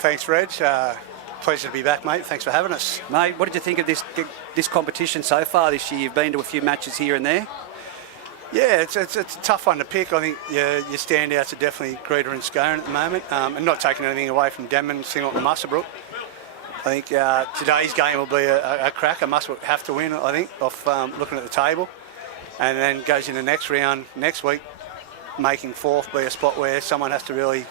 thanks, Reg. Pleasure to be back, mate. Thanks for having us. Mate, what did you think of this competition so far this year? You've been to a few matches here and there. Yeah, it's a tough one to pick. I think your standouts are definitely Greta and Scone at the moment, and not taking anything away from Denman, Singleton and Muswellbrook. I think today's game will be a cracker. Muswellbrook have to win, I think, off looking at the table, and then goes in the next round next week, making fourth be a spot where someone has to really,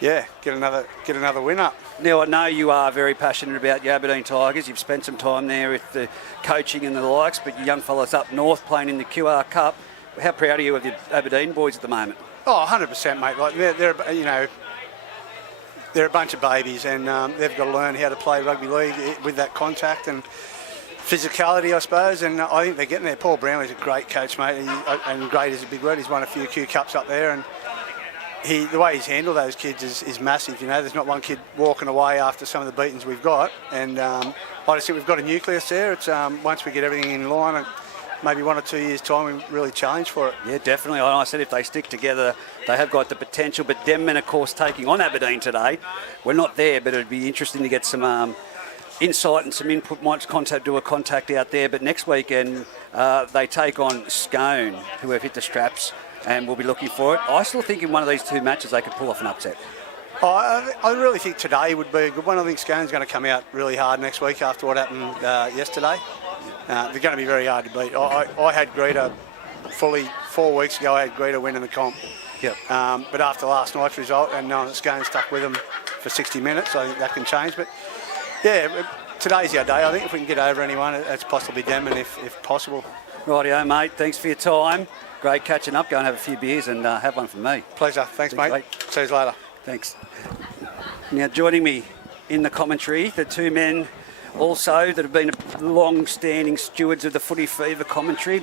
get another win up. Now, I know you are very passionate about the Aberdeen Tigers. You've spent some time there with the coaching and the likes, but your young fellas up north playing in the QR Cup. How proud are you of the Aberdeen boys at the moment? Oh, 100%, mate. Like they're a bunch of babies, and they've got to learn how to play rugby league with that contact and physicality, I suppose. And I think they're getting there. Paul Brownlee's a great coach, mate, and great is a big word. He's won a few Q Cups up there, and the way he's handled those kids is massive. You know, there's not one kid walking away after some of the beatings we've got, and I just think we've got a nucleus there. It's once we get everything in line, and maybe 1 or 2 years' time, we really challenge for it. Yeah, definitely. I said if they stick together, they have got the potential. But Denman, of course, taking on Aberdeen today. We're not there, but it'd be interesting to get some insight and some input. Might do a contact out there. But next weekend, they take on Scone, who have hit the straps, and we'll be looking for it. I still think in one of these two matches they could pull off an upset. I really think today would be a good one. I think Scone's going to come out really hard next week after what happened yesterday. They're going to be very hard to beat. I had Greta fully 4 weeks ago. I had Greta winning the comp. Yep. But after last night's result and knowing that Scone stuck with them for 60 minutes, I think that can change. But yeah, today's our day. I think if we can get over anyone, it's possibly Denman if possible. Rightio, mate. Thanks for your time. Great catching up. Go and have a few beers and have one from me. Pleasure. Thanks, mate. See you later. Thanks. Now, joining me in the commentary, the two men also that have been long-standing stewards of the Footy Fever commentary,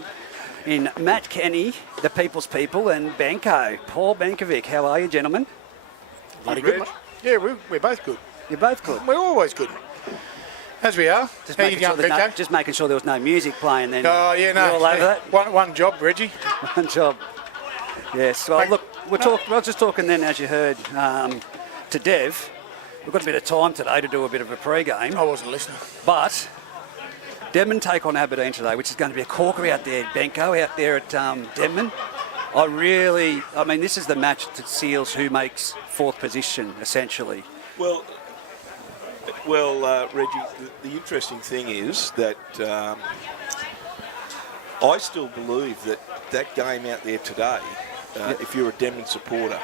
in Matt Kenny, the People's People, and Benko, Paul Benkovic. How are you, gentlemen? Pretty good. Yeah, we're both good. You're both good. We're always good. As we are. Just How you going, Benko? Just making sure there was no music playing then. Oh, yeah, no. You're all over that? One job, Reggie. One job. Yes. Well, look, I was just talking then, as you heard, to Dev. We've got a bit of time today to do a bit of a pre-game. I wasn't listening. But Denman take on Aberdeen today, which is going to be a corker out there, Benko, out there at Denman. I mean, this is the match that seals who makes fourth position, essentially. Well, Reggie, the interesting thing is that I still believe that game out there today, if you're a Denman supporter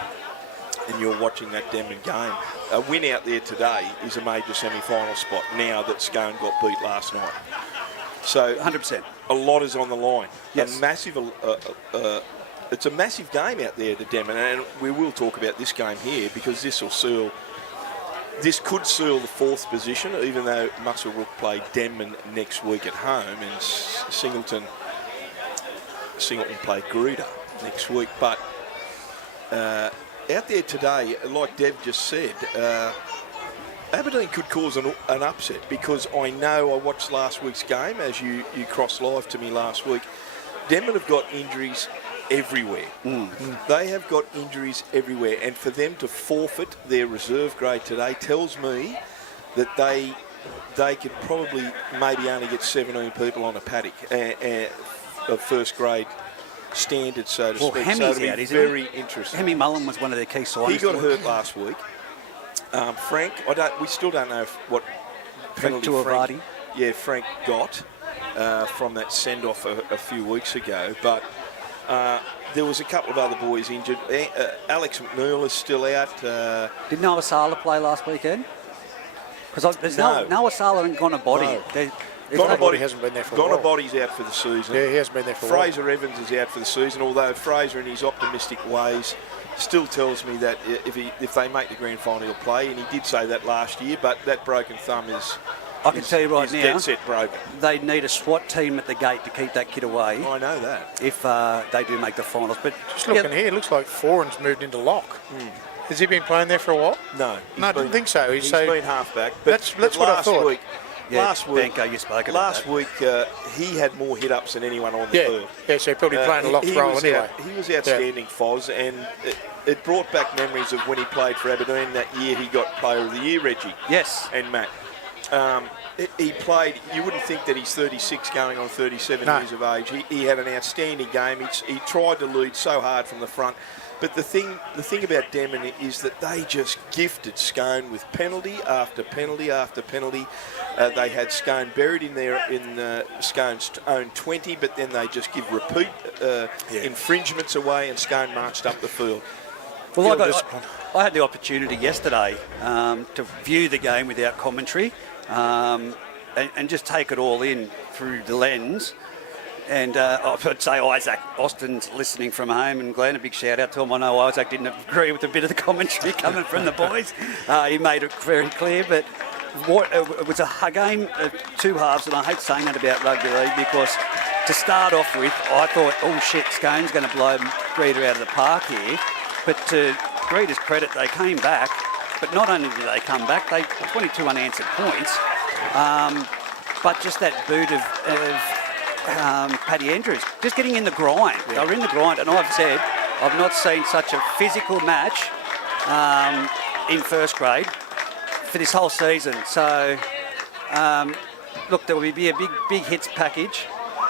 and you're watching that Denman game, a win out there today is a major semi-final spot now that Scone got beat last night. So 100%. A lot is on the line. Yes. It's a massive game out there to Denman, and we will talk about this game here because this could seal the fourth position, even though Muswellbrook play Denman next week at home, and Singleton play Greta next week. But out there today, like Dev just said, Aberdeen could cause an upset because I watched last week's game, as you crossed live to me last week. Denman have got injuries everywhere. They have got injuries everywhere, and for them to forfeit their reserve grade today tells me that they could probably maybe only get 17 people on a paddock of first grade standard, so to speak. Hemi's so it'll be out, isn't very he? interesting. Hemi Mullen was one of their key signings. He got hurt last week. Frank, we still don't know what penalty Frank got from that send-off a few weeks ago, but there was a couple of other boys injured. Alex McNeil is still out. Did Noah Sala play last weekend? Because Noah Sala and Gonabody. No. Gonabody hasn't been there for a while. Gonabody's out for the season. Yeah, he hasn't been there for a while. Fraser Evans is out for the season, although Fraser, in his optimistic ways, still tells me that if they make the grand final, he'll play, and he did say that last year, but that broken thumb is... I can tell you right now, dead set broken. They need a SWAT team at the gate to keep that kid away. I know that. If they do make the finals. But just looking here, it looks like Foran's moved into lock. Has he been playing there for a while? No. I didn't think so. He's been half-back. That's what I thought. Yeah, last week, Benko, you spoke about last that. week he had more hit-ups than anyone on the field. Yeah, so probably playing a lock He role was anyway. He was outstanding, Foz, and it brought back memories of when he played for Aberdeen that year. He got Player of the Year, Reggie. Yes. And Matt. He played, you wouldn't think that he's 36 going on 37 years of age. He had an outstanding game. He tried to lead so hard from the front. But the thing about Demon is that they just gifted Scone with penalty after penalty after penalty. They had Scone buried in Scone's own 20, but then they just give repeat infringements away, and Scone marched up the field. Well, I had the opportunity yesterday to view the game without commentary and just take it all in through the lens. And I would say Isaac Austin's listening from home, and Glenn, a big shout out to him. I know Isaac didn't agree with a bit of the commentary coming from the boys. He made it very clear, but it was a game of two halves, and I hate saying that about rugby league because to start off with, I thought, oh shit, Scone's going to blow Greta out of the park here. But to Greta's credit, they came back. But not only did they come back, they 22 unanswered points, but just that boot of Paddy Andrews, just getting in the grind. They were in the grind, and I've said I've not seen such a physical match in first grade for this whole season. So, look, there will be a big hits package,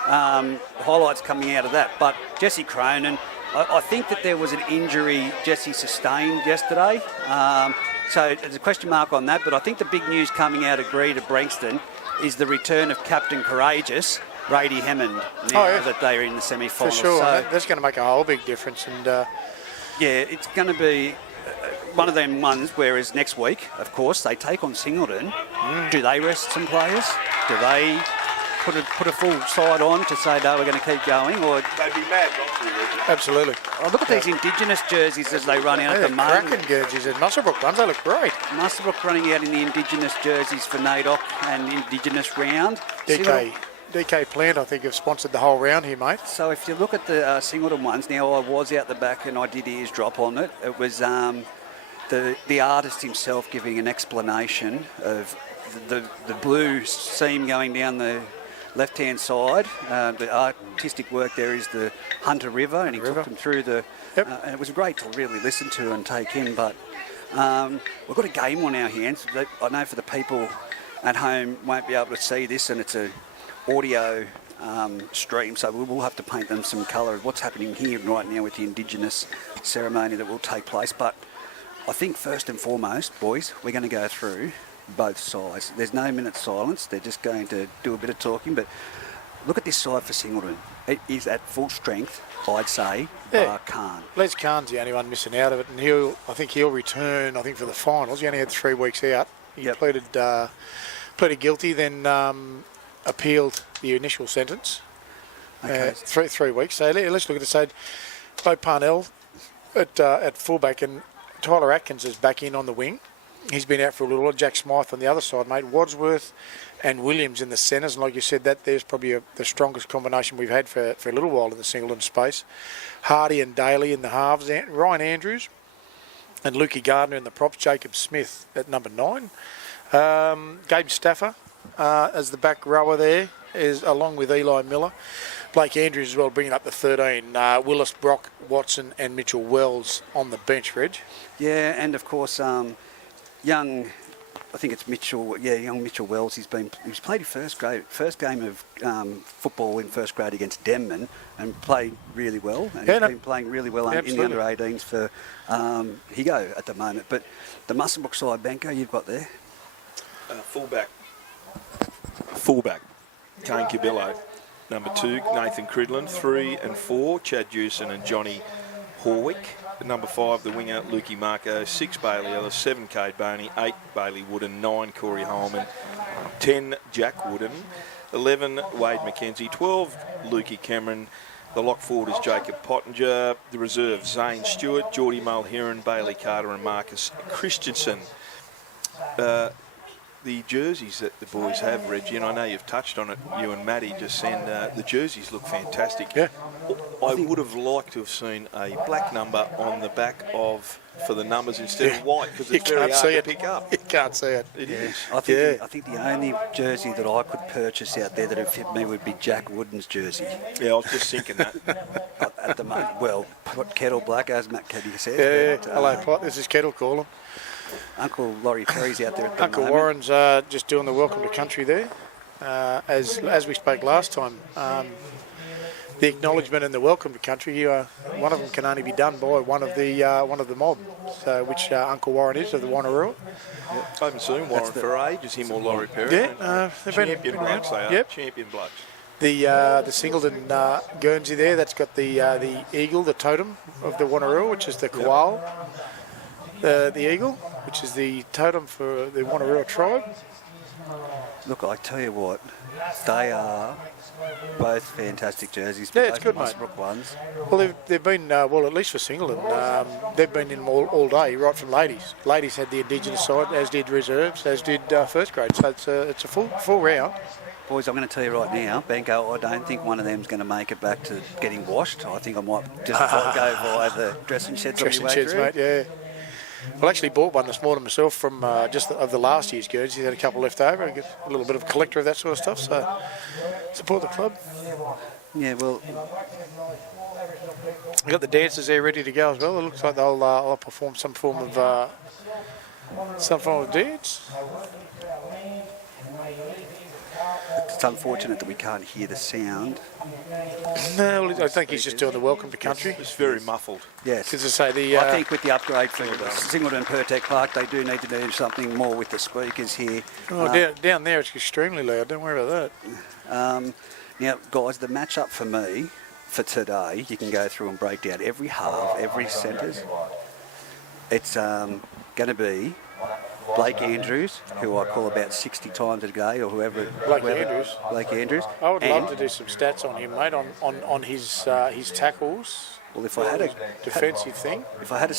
highlights coming out of that. But Jesse Cronin, I think that there was an injury Jesse sustained yesterday. So there's a question mark on that, but I think the big news coming out of Greta Brankston is the return of Captain Courageous, Brady Hammond, now that they're in the semi-final. For sure, so, that's going to make a whole big difference. And it's going to be one of them ones, whereas next week, of course, they take on Singleton. Do they rest some players? Do they put a full side on to say, no, we're going to keep going? Or They'd be mad not to, Reggie. absolutely. Oh, look at these Indigenous jerseys as they run out at the moment. Cracking jerseys at Muswellbrook ones, they look great. Muswellbrook running out in the Indigenous jerseys for NAIDOC and Indigenous round. DK Plant, I think, have sponsored the whole round here, mate. So if you look at the Singleton ones, now I was out the back and I did eavesdrop on it. It was the artist himself giving an explanation of the blue seam going down the left-hand side. The artistic work there is the Hunter River, and he took them through the... and it was great to really listen to and take in, but we've got a game on our hands. I know for the people at home won't be able to see this, and it's a audio stream, so we will have to paint them some colour of what's happening here right now with the Indigenous ceremony that will take place. But I think first and foremost, boys, we're going to go through both sides. There's no minute silence. They're just going to do a bit of talking. But look at this side for Singleton. It is at full strength, I'd say, bar Khan. Les Khan's the only one missing out of it, and I think he'll return, for the finals. He only had 3 weeks out. He pleaded guilty, then appealed the initial sentence. Okay. 3 weeks. So let's look at the side. Bo Parnell at fullback, and Tyler Atkins is back in on the wing. He's been out for a little while. Jack Smythe on the other side, mate. Wadsworth and Williams in the centres. And like you said, there's probably the strongest combination we've had for a little while in the Singleton space. Hardy and Daly in the halves. Ryan Andrews and Lukey Gardner in the props. Jacob Smith at number 9. Gabe Staffer as the back rower there, is along with Eli Miller. Blake Andrews as well, bringing up the 13. Willis, Brock, Watson and Mitchell Wells on the bench, Reg. Yeah, and of course... young Mitchell Wells. He's played first game of football in first grade against Denman and played really well. And he's been playing really well in the under-18s for Higo at the moment. But the Muswellbrook side, Benko, you've got there. Fullback. Kane Cabillo. Number 2, Nathan Cridlin. 3 and 4, Chad Jewson and Johnny Horwick. Number 5, the winger, Lukey Marco. 6, Bailey Ellis. 7, Cade Boney. 8, Bailey Wooden. 9, Corey Holman. 10, Jack Wooden. 11, Wade McKenzie. 12, Lukey Cameron. The lock forward is Jacob Pottinger. The reserve, Zane Stewart, Geordie Mulheron, Bailey Carter and Marcus Christensen. the jerseys that the boys have, Reggie, and I know you've touched on it, you and Matty just saying the jerseys look fantastic. Yeah. I would have liked to have seen a black number on the back for the numbers instead of white, because it's very hard to pick up. You can't see it. It is. I think the only jersey that I could purchase out there that would fit me would be Jack Wooden's jersey. Yeah, I was just thinking that. At the moment, well, put Kettle Black, as Matt Keddy says. Yeah, but, hello, Pot. This is Kettle calling. Uncle Laurie Perry's out there at the Uncle moment. Warren's just doing the welcome to country there. As we spoke last time, the acknowledgement and the welcome to country, one of them can only be done by one of the mob, so which Uncle Warren is of the Wanneroo. I haven't seen Warren for ages, him or Laurie Perry. Yeah, they've been Champion blokes they are. Yep. Champion blokes. The Singleton Guernsey there, that's got the eagle, the totem of the Wanneroo, which is the koal. The eagle, which is the totem for the Wanneroo tribe. Look, I tell you what, they are both fantastic jerseys. Yeah, it's both good, mate. Muswellbrook ones. Well, they've been, at least for Singleton, they've been in them all day, right from ladies. Ladies had the Indigenous side, as did reserves, as did first grade. So it's a full round. Boys, I'm going to tell you right now, Benko, I don't think one of them's going to make it back to getting washed. I think I might just go via the dressing sheds on your way through. Mate, yeah. Well, I actually bought one this morning myself from of the last year's Guernsey. Had a couple left over. I get a little bit of a collector of that sort of stuff. So support the club. Yeah, well, We've got the dancers there ready to go as well. It looks like they'll perform some form of dance. it's unfortunate that we can't hear the sound. No, I think he's just doing the welcome to country. It's very muffled. Yes. Because I say I think with the upgrade for Singleton and Pertec Park, they do need to do something more with the speakers here. down there it's extremely loud. Don't worry about that. Now, guys, the match-up for me for today, you can go through and break down every half, every centres. It's going to be Blake Andrews, who I call about 60 times a day, or whoever. Blake Andrews. Blake Andrews. I would love to do some stats on him, mate, on his tackles. Well, if I had a defensive thing. if I had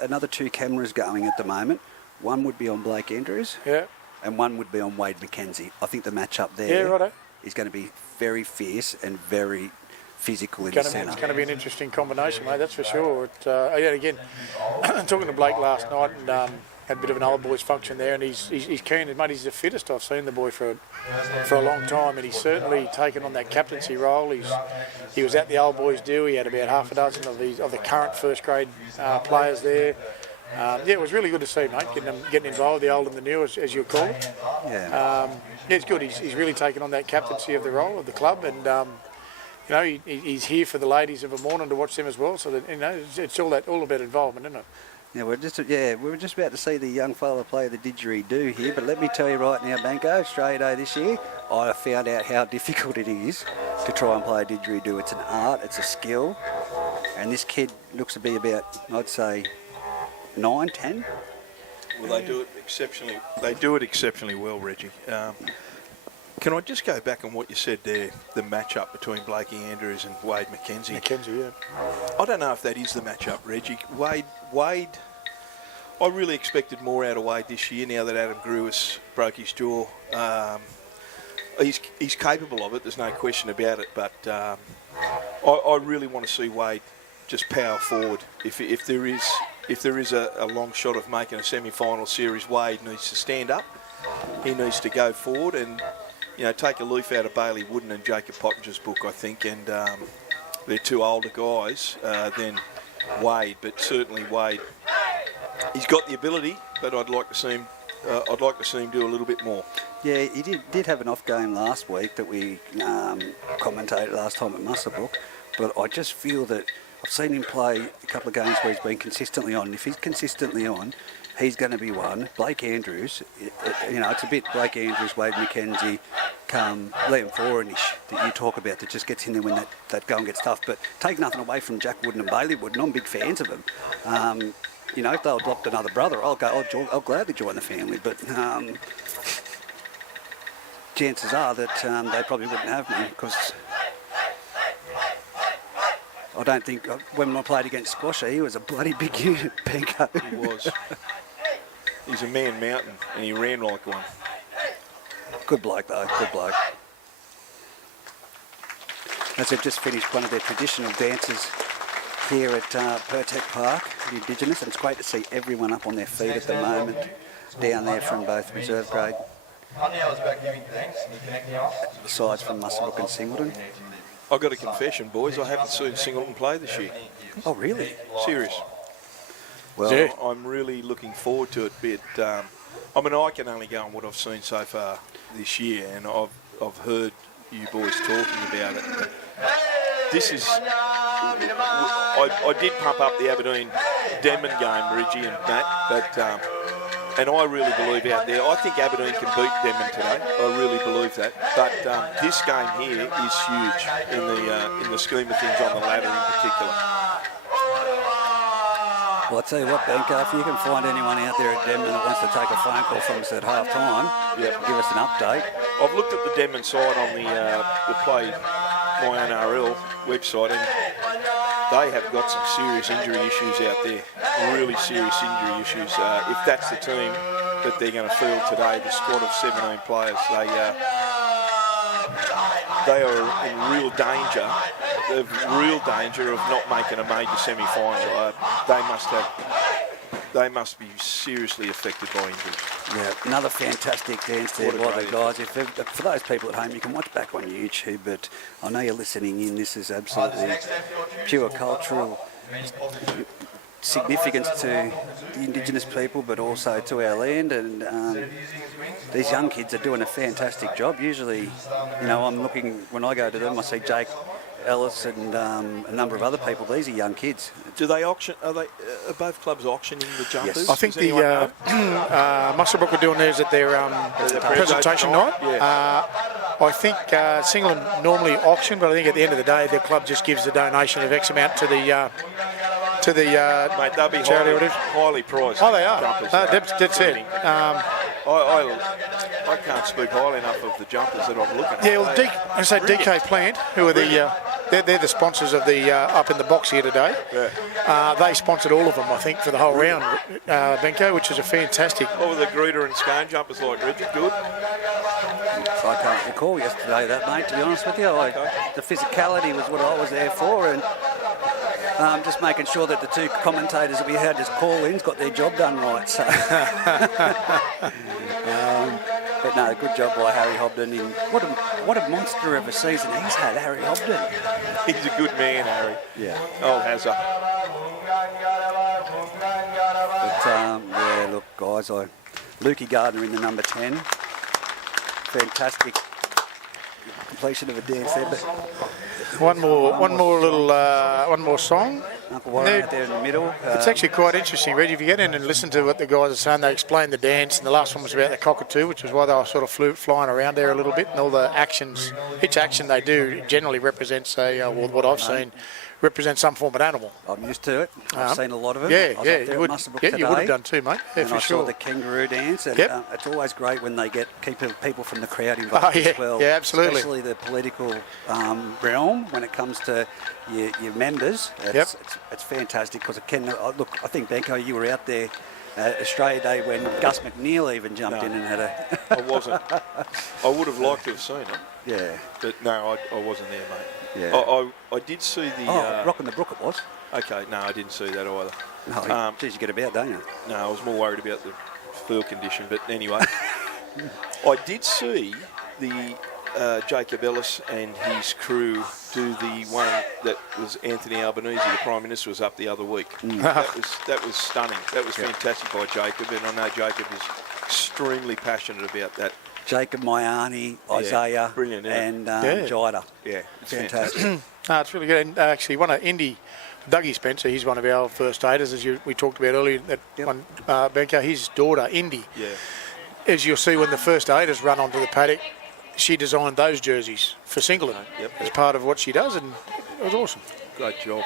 another two cameras going at the moment, one would be on Blake Andrews, Yeah. and one would be on Wade McKenzie. I think the match-up Yeah, there righto. is going to be very fierce and very physical in It's the centre. going to be an interesting combination, mate. That's for sure. Again, talking to Blake last night and had a bit of an old boys function there, and he's keen. Mate, he's the fittest I've seen the boy for a long time, and he's certainly taken on that captaincy role. He was at the old boys do. He had about half a dozen of the current first grade players there. It was really good to see, mate, getting involved, the old and the new, as you call it. Yeah. It's good. He's really taken on that captaincy of the role of the club, and he's here for the ladies of a morning to watch them as well. So that it's all about involvement, isn't it? Yeah, we were just about to see the young fella play the didgeridoo here, but let me tell you right now, Banco, Australia Day this year, I found out how difficult it is to try and play a didgeridoo. It's an art, it's a skill, and this kid looks to be about, I'd say, 9, 10. Well, they do it exceptionally. They do it exceptionally well, Reggie. Can I just go back on what you said there, the match-up between Blakey Andrews and Wade McKenzie? McKenzie, yeah. I don't know if that is the match-up, Reggie. Wade, I really expected more out of Wade this year now that Adam Gruis broke his jaw. He's capable of it, there's no question about it, but I really want to see Wade just power forward. If there is a long shot of making a semi-final series, Wade needs to stand up. He needs to go forward and take a leaf out of Bailey Wooden and Jacob Pottinger's book, I think, and they're two older guys than Wade, but certainly Wade, he's got the ability, but I'd like to see him. I'd like to see him do a little bit more. Yeah, he did have an off game last week that we commentated last time at Muswellbrook, but I just feel that I've seen him play a couple of games where he's been consistently on. And if he's consistently on, he's going to be one. Blake Andrews, it's a bit Blake Andrews, Wade McKenzie, Liam Forenish that you talk about that just gets in there when that going gets tough. But take nothing away from Jack Wooden and Bailey Wooden. I'm big fans of them. If they'll adopt another brother, I'll I'll gladly join the family. But chances are that they probably wouldn't have me because I don't think when I played against Squasher, he was a bloody big unit, Benko. He was. He's a man mountain, and he ran like one. Good bloke, though. Good bloke. As they've just finished one of their traditional dances here at Pertec Park, the Indigenous, and it's great to see everyone up on their feet at the moment, down there from both reserve grade, besides from Muswellbrook and Singleton. I've got a confession, boys. I haven't seen Singleton play this year. Oh, really? Serious. Well, Yeah. I'm really looking forward to it. But I mean, I can only go on what I've seen so far this year, and I've heard you boys talking about it. But this is. I did pump up the Aberdeen Denman game, Reggie and Matt, but and I really believe out there. I think Aberdeen can beat Denman today. I really believe that. But this game here is huge in the scheme of things on the ladder in particular. Well, I'll tell you what, Benko, if you can find anyone out there at Denman that wants to take a phone call from us at half-time, give us an update. I've looked at the Denman side on the Play My NRL website, and they have got some serious injury issues out there. Really serious injury issues. If that's the team that they're going to field today, the squad of 17 players, they are in real danger. Real danger of not making a major semi-final. They must be seriously affected by injuries. Yeah, another fantastic dance there What a by the great guys. For those people at home, you can watch back on YouTube, but I know you're listening in. This is absolutely pure cultural significance to the Indigenous people, but also to our land. And these young kids are doing a fantastic job. Usually, I'm looking, when I go to them, I see Jake Ellis and a number of other people. These are young kids. Do they auction? Are both clubs auctioning the jumpers? Yes. I think Does anyone know? Muswellbrook are doing theirs at their presentation night. Yeah. I think Singleton normally auction, but I think at the end of the day, the club just gives the donation of X amount to the Mate, they'll be charity. highly priced. Oh, they are. Jumpers. That's it. I can't speak highly enough of the jumpers that I'm looking at. Yeah, well, I say DK Plant, who are they're the sponsors of the up in the box here today. Yeah. They sponsored all of them, I think, for the whole round, Benko, which is a fantastic. What were the Greeter and Scone jumpers like, Reggie? Good? I can't recall yesterday that, mate, to be honest with you. The physicality was what I was there for, and just making sure that the two commentators that we had as call-ins got their job done right. So. But no, good job by Harry Hobden. What a monster of a season he's had, Harry Hobden. He's a good man, Harry. Yeah. Oh, Hazza. But look, guys, Lukey Gardner in the number 10. Fantastic completion of a dance there. But One more song. Uncle Warren out there in the middle. It's actually quite interesting, Reggie. If you get in and listen to what the guys are saying, they explain the dance, and the last one was about the cockatoo, which was why they were sort of flying around there a little bit, and all the actions. Each action they do generally represents what I've seen represents some form of animal. I'm used to it. I've seen a lot of it. Yeah, I was up there you would. at Muswellbrook Yeah, today, you would have done too, mate. Yeah, and for I sure. saw the kangaroo dance, and Yep. it's always great when they keep people from the crowd involved Oh, yeah. as well. Yeah, absolutely. Especially the political realm when it comes to your members. It's fantastic because look, I think, Benko, you were out there Australia Day when Gus McNeil even jumped in and had a... I wasn't. I would have liked to have seen it. Yeah. But no, I wasn't there, mate. Yeah. I did see the... Rockin' the Brook it was. Okay, no, I didn't see that either. No, geez, you get about, don't you? No, I was more worried about the field condition. But anyway, I did see the Jacob Ellis and his crew do the one that was Anthony Albanese, the Prime Minister, was up the other week. That was stunning. That was fantastic by Jacob, and I know Jacob is extremely passionate about that. Jacob, Mayani, Isaiah, brilliant, yeah. and Jida. Yeah, it's Fantastic. No, it's really good. And actually, one of Dougie Spencer, he's one of our first aiders, as we talked about earlier. That one, Benko, his daughter, Indy. Yeah. As you'll see when the first aiders run onto the paddock, she designed those jerseys for Singleton as part of what she does, and it was awesome. Great job.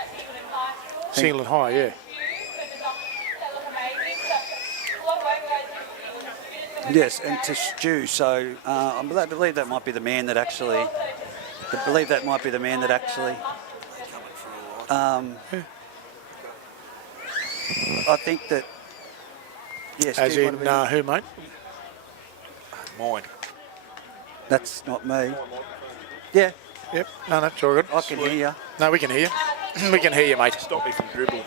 Singleton High, yeah. Yes, and to Stu. So I believe that might be the man that actually. I think that Yes, As Stu, in, what about you? who, mate? Mine. That's not me. Yeah, Yep. No, that's all good. I can hear you. No, we can hear you. We can hear you, mate. Stop me from dribbling.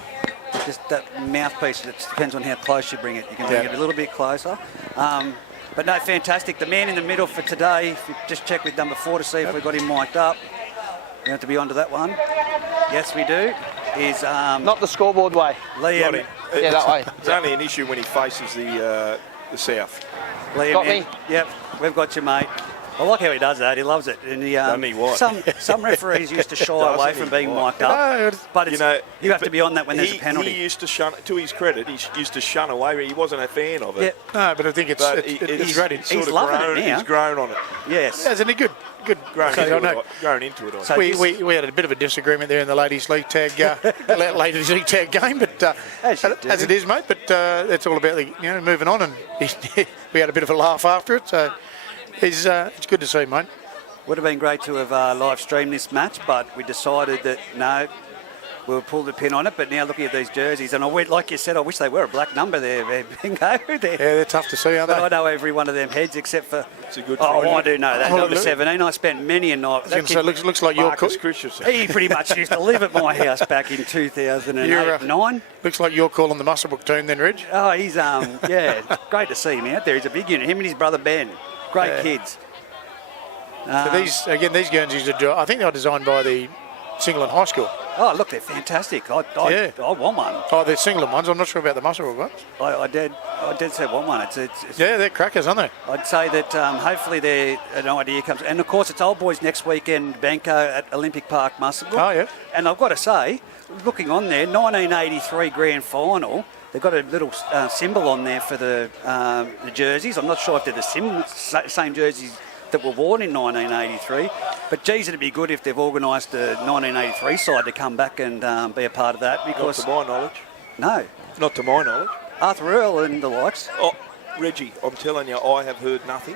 Just that mouthpiece, it depends on how close you bring it. You can bring it a little bit closer. But no, fantastic. The man in the middle for today, if you just check with number 4 to see if we've got him mic'd up. We have to be onto that one. Yes, we do. Is Not the scoreboard way. Liam. Got him. Yeah, that way. It's only an issue when he faces the south. Liam, Got me? Yep, we've got you, mate. I like how he does that. He loves it. And he, Doesn't he, what? some referees used to shy Doesn't away he, from being what? mic'd up. No, But it's, you have to be on that when there's a penalty. He used to shun, to his credit, he used to shun away. He wasn't a fan of it. Yep. no, but I think it's But it's ready. sort He's of loving it grown, now. He's grown on it. Yes. Isn't it good? Grown, So, into, no, it, grown into it. I So- think. we had a bit of a disagreement there in the ladies' league tag ladies' league tag game, but As you do. as it is, mate. But it's all about the moving on, and we had a bit of a laugh after it. So it's good to see, mate. Would have been great to have live streamed this match, but we decided that no, we'll pull the pin on it. But now looking at these jerseys, and like you said, I wish they were a black number there, Bingo. Yeah, they're tough to see, aren't But I they? know every one of them heads except for. It's a good Oh, Friday. I do know that Oh, number look. 17. I spent many a night. That So kid, it looks like you're Marcus Christensen. he pretty much used to live at my house back in 2008, You're, 9. looks like you're calling the Muswellbrook team then, Reg. Oh, he's yeah, great to see him out there. He's a big unit. Him and his brother Ben, great kids. So these Guernseys are, I think they were designed by the Singleton High School. Oh, look, they're fantastic. I want one. Oh, they're Singleton ones. I'm not sure about the Muswellbrook ones. I did say want one. It's Yeah, they're crackers, aren't they? I'd say that hopefully an idea comes. And of course, it's Old Boys next weekend, Bengalla at Olympic Park, Muswellbrook. Oh, yeah. And I've got to say, looking on there, 1983 grand final, they've got a little symbol on there for the jerseys. I'm not sure if they're the same jerseys that were worn in 1983. But geez, it'd be good if they've organised the 1983 side to come back and be a part of that. Not Because to my knowledge. no, Not to my knowledge. Arthur Earl and the likes. Oh, Reggie, I'm telling you, I have heard nothing.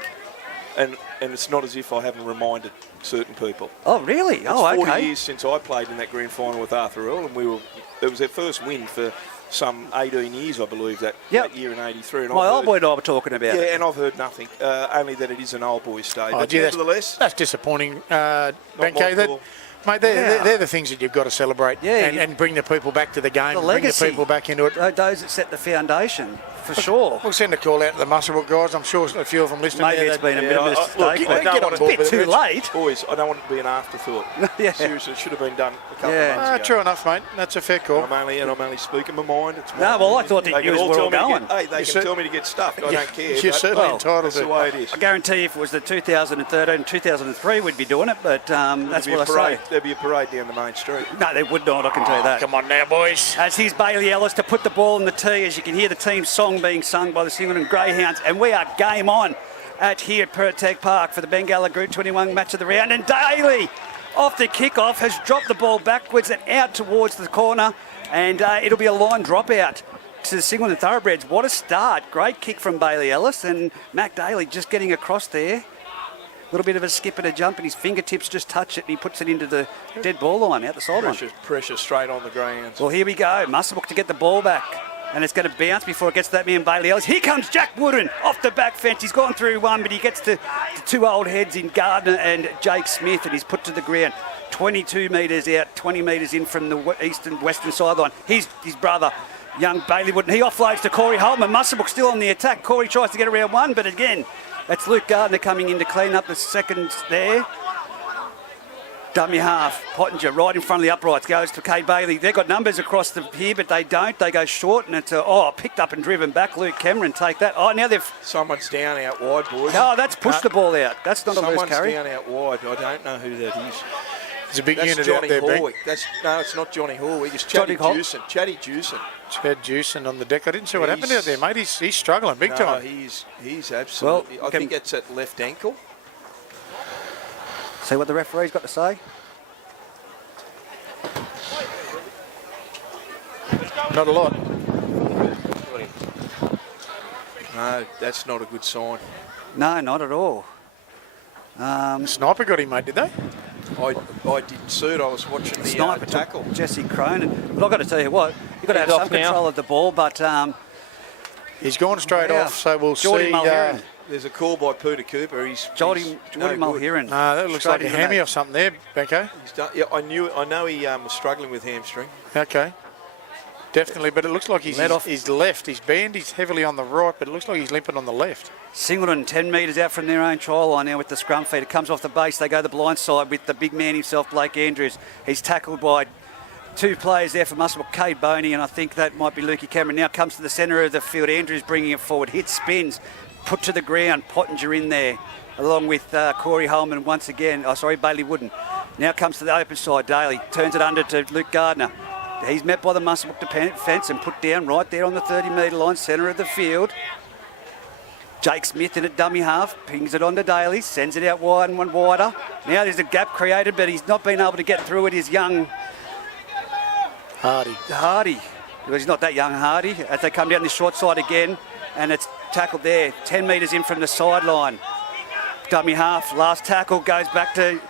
And it's not as if I haven't reminded certain people. Oh, really? It's Oh, 40 okay. years since I played in that grand final with Arthur Earl, and it was their first win for some 18 years, I believe, that year in 83. And My I've old heard- boy and I were talking about Yeah, it. and I've heard nothing, only that it is an old boys' day. Oh, But gee, nevertheless, that's disappointing, my Benke. call. Mate, they're the things that you've got to celebrate and bring the people back to the game, The bring legacy. the people back into it. Those that set the foundation, for sure. We'll send a call out to the Muswellbrook guys. I'm sure a few of them listening. Maybe there, it's they- been a bit of a look, mistake. I get- don't get want on to board bit too late. Boys, I don't want it to be an afterthought. Yeah. Seriously, it should have been done a couple Yeah. of months ago. True enough, mate. That's a fair call. I'm only speaking my mind. It's No, well, I thought that they you can was all where tell we're me to going. get, hey, they You can cer- tell me to get stuffed. I don't care. You're but certainly entitled that's to. the way it is. I guarantee if it was the 2013, 2003, we'd be doing it, but that's There'd be what a I parade. say. There'd be a parade down the main street. No, they would not, I can tell you that. Come on now, boys. As here's Bailey Ellis to put the ball in the tee, as you can hear the team's song being sung by the Singleton Greyhounds, and we are game on here at Pertec Park for the Bengalla Group 21 match of the round. And Daly, off the kickoff, has dropped the ball backwards and out towards the corner, and it'll be a line dropout to the Singleton Thoroughbreds. What a start. Great kick from Bailey Ellis, and Mac Daly just getting across there. A little bit of a skip and a jump, and his fingertips just touch it, and he puts it into the dead ball line out the sideline. Pressure straight on the greyhounds. Well, here we go. Muswellbrook to get the ball back. And it's going to bounce before it gets to that man Bailey Ellis. Here comes Jack Wooden off the back fence. He's gone through one, but he gets to the two old heads in Gardner and Jake Smith, and he's put to the ground. 22 metres out, 20 metres in from the eastern western sideline. He's his brother, young Bailey Wooden. He offloads to Corey Holman. Muswellbrook still on the attack. Corey tries to get around one, but again, that's Luke Gardner coming in to clean up the seconds there. Dummy half, Pottinger right in front of the uprights, goes to Kay Bailey. They've got numbers across the here, but they don't. They go short, and it's picked up and driven back. Luke Cameron take that. Oh, now they've... Someone's down out wide, boys. Oh, that's pushed the ball out. That's not a loose Someone's carry. down out wide. I don't know who that is. It's a big That's unit Johnny out there, Ben. Horwick. No, it's not Johnny Horwick. It's Johnny Chatty Hol- Jewson. Chatty Jewson. Chad Jewson on the deck. I didn't see what happened He's- out there, mate. He's struggling big No, time. he's absolutely... Well, I think it's at left ankle. See what the referee's got to say? Not a lot. No, that's not a good sign. No, not at all. Sniper got him, mate, did they? I didn't see it. I was watching the Sniper tackle. took Jesse Cronin. But I've got to tell you what, you've got to have He's some off now. control of the ball, but He's gone straight Wow. off, so we'll Geordie see. Mulheron. There's a call by Peter Cooper. He's Geordie no good. Mulheron. that looks Straight like a into hammy that. or something there, Benko. He's done, yeah, I know he was struggling with hamstring. Okay. Definitely, but it looks like he's Let off. his left. He's banned. He's heavily on the right, but it looks like he's limping on the left. Singleton 10 metres out from their own try line now with the scrum feed. It comes off the base. They go the blind side with the big man himself, Blake Andrews. He's tackled by two players there for Muswellbrook, Cade Boney, and I think that might be Lukey Cameron. Now comes to the centre of the field. Andrews bringing it forward. Hits, spins, put to the ground. Pottinger in there, along with Corey Holman once again. Bailey Wooden. Now comes to the open side. Daly turns it under to Luke Gardner. He's met by the Muswellbrook defence and put down right there on the 30-metre line, centre of the field. Jake Smith in at dummy half, pings it on to Daly, sends it out wide and one wider. Now there's a gap created, but he's not been able to get through it. His young Hardy. Well, he's not that young, Hardy. As they come down this short side again, and it's tackled there, 10 metres in from the sideline. Dummy half, last tackle goes back to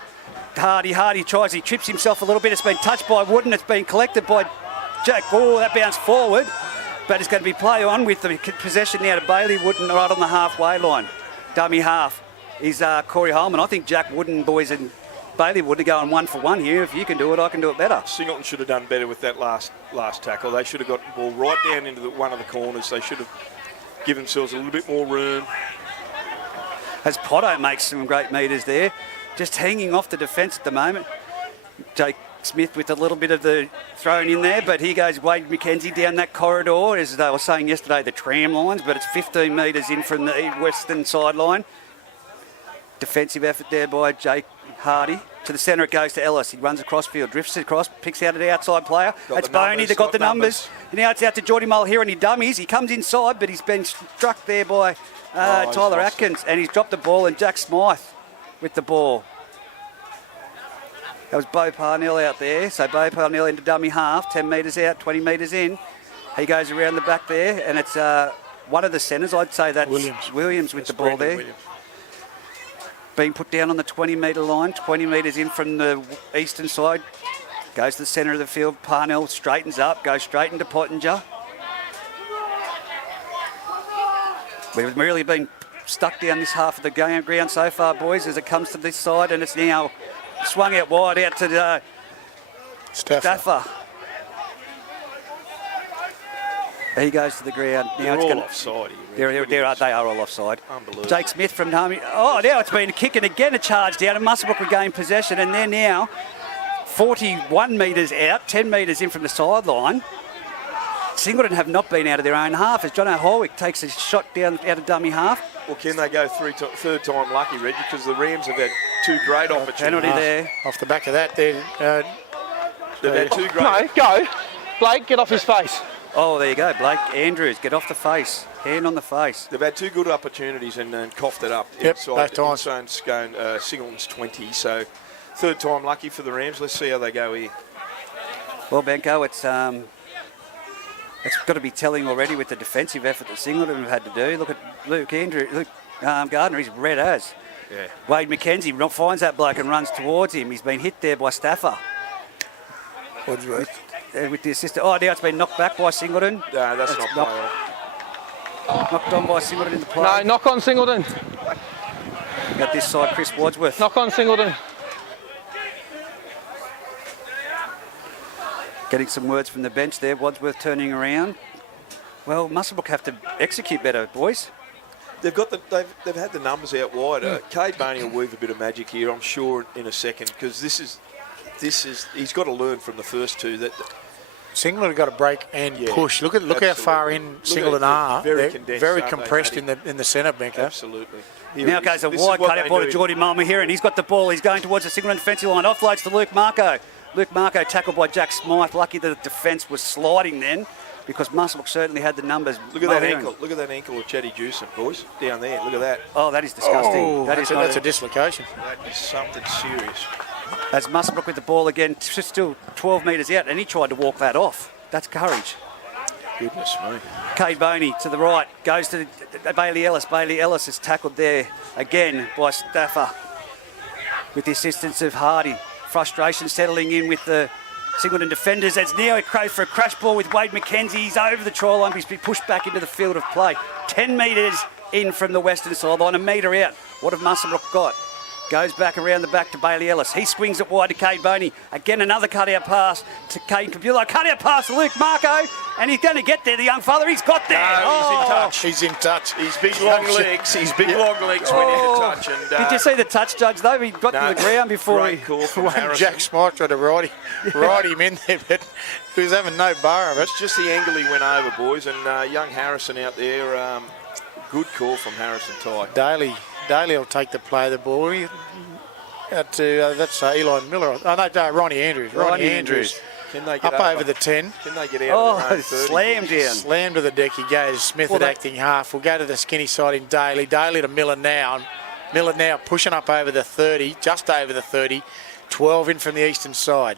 Hardy. Hardy tries, he trips himself a little bit. It's been touched by Wooden. It's been collected by Jack. Oh, that bounced forward. But it's going to be play on with the possession now to Bailey Wooden right on the halfway line. Dummy half is Corey Holman. I think Jack Wooden, boys, and Bailey Wooden are going 1 for 1 here. If you can do it, I can do it better. Singleton should have done better with that last tackle. They should have got the ball right down into one of the corners. They should have given themselves a little bit more room. As Potto makes some great metres there. Just hanging off the defence at the moment. Jake Smith with a little bit of the thrown in there, but here goes Wade McKenzie down that corridor, as they were saying yesterday, the tram lines, but it's 15 metres in from the western sideline. Defensive effort there by Jake Hardy. To the centre it goes to Ellis. He runs across field, drifts across, picks out an outside player. That's Boney, they've got the numbers. Now it's out to Geordie Mulheron, he dummies. He comes inside, but he's been struck there by Tyler Atkins, and he's dropped the ball, and Jack Smythe with the ball. That was Beau Parnell out there. So Beau Parnell into dummy half, 10 metres out, 20 metres in. He goes around the back there, and it's one of the centres. I'd say that's Williams with the ball there. Williams. Being put down on the 20-metre line, 20 metres in from the eastern side. Goes to the centre of the field. Parnell straightens up, goes straight into Pottinger. We've really been stuck down this half of the ground so far, boys, as it comes to this side, and it's now swung out wide out to Staffer. He goes to the ground. Now They're all offside here. They are all offside. Unbelievable. Jake Smith from Nami. Oh, now it's been a kick and again a charge down, and Muswellbrook regain possession, and they're now 41 metres out, 10 metres in from the sideline. Singleton have not been out of their own half as John O'Horwick takes a shot down out of dummy half. Well, can they go third time lucky, Reggie? Because the Rams have had two great opportunities. Penalty there. Off the back of that, they've had two great... No, go. Blake, get off his face. Oh, there you go, Blake Andrews. Get off the face. Hand on the face. They've had two good opportunities and coughed it up. Yep, both times. Singleton's 20, so third time lucky for the Rams. Let's see how they go here. Well, Benko, it's got to be telling already with the defensive effort that Singleton have had to do. Look at Luke Gardner, he's red as. Yeah. Wade McKenzie finds that bloke and runs towards him. He's been hit there by Staffer. With the assistant. Oh, now it's been knocked back by Singleton. No, that's not play on. Knocked on by Singleton in the play. No, knock on Singleton. Got this side, Chris Wadsworth. Knock on Singleton. Getting some words from the bench there. Wadsworth turning around. Well, Muswellbrook have to execute better, boys. They've had the numbers out wide. Cade Boney will weave a bit of magic here, I'm sure, in a second, because this is he's got to learn from the first two that. Singleton got to break and push. Look how far in Singleton are. Very They're condensed, very aren't they, compressed Matty? in the centre, Benko. Absolutely. Now goes a wide cut out by Geordie Mulheron. He's got the ball. He's going towards the Singleton defensive line. Offloads to Luke Marco. Luke Marco tackled by Jack Smythe. Lucky the defence was sliding then, because Muswellbrook certainly had the numbers. Look at that ankle. Look at that ankle of Chatty Jewson, boys. Down there. Look at that. Oh, that is disgusting. Oh, that's a dislocation. That is something serious. As Muswellbrook with the ball again, still 12 metres out, and he tried to walk that off. That's courage. Goodness me. Cade Boney to the right, goes to Bailey Ellis. Bailey Ellis is tackled there again by Staffer with the assistance of Hardy. Frustration settling in with the Singleton defenders as Neo crows for a crash ball with Wade McKenzie. He's over the try line. He's been pushed back into the field of play. 10 metres in from the western sideline, a metre out. What have Muswellbrook got? Goes back around the back to Bailey Ellis. He swings it wide to Cade Boney. Again, another cut-out pass to Caden Cabulo. Cut-out pass to Luke Marco. And he's going to get there, the young fella. He's got there. No, he's in touch. He's in touch. His big long legs. His big long legs went into touch. And, Did you see the touch, Judge, though? He got to the ground before great call from When Harrison. Jack Smythe tried to ride him in there, but he was having no bar of it. It's just the angle he went over, boys. And young Harrison out there, good call from Harrison Ty. Daly will take the play of the ball. That's Eli Miller. Oh, no, Ronnie Andrews. Ronnie Andrews. Can they get Up over the 10. Can they get out of their own 30? Slammed in. Slammed to the deck he goes. Smith at acting half. We'll go to the skinny side in Daly. Daly to Miller now. Miller now pushing up over the 30, just over the 30. 12 in from the eastern side.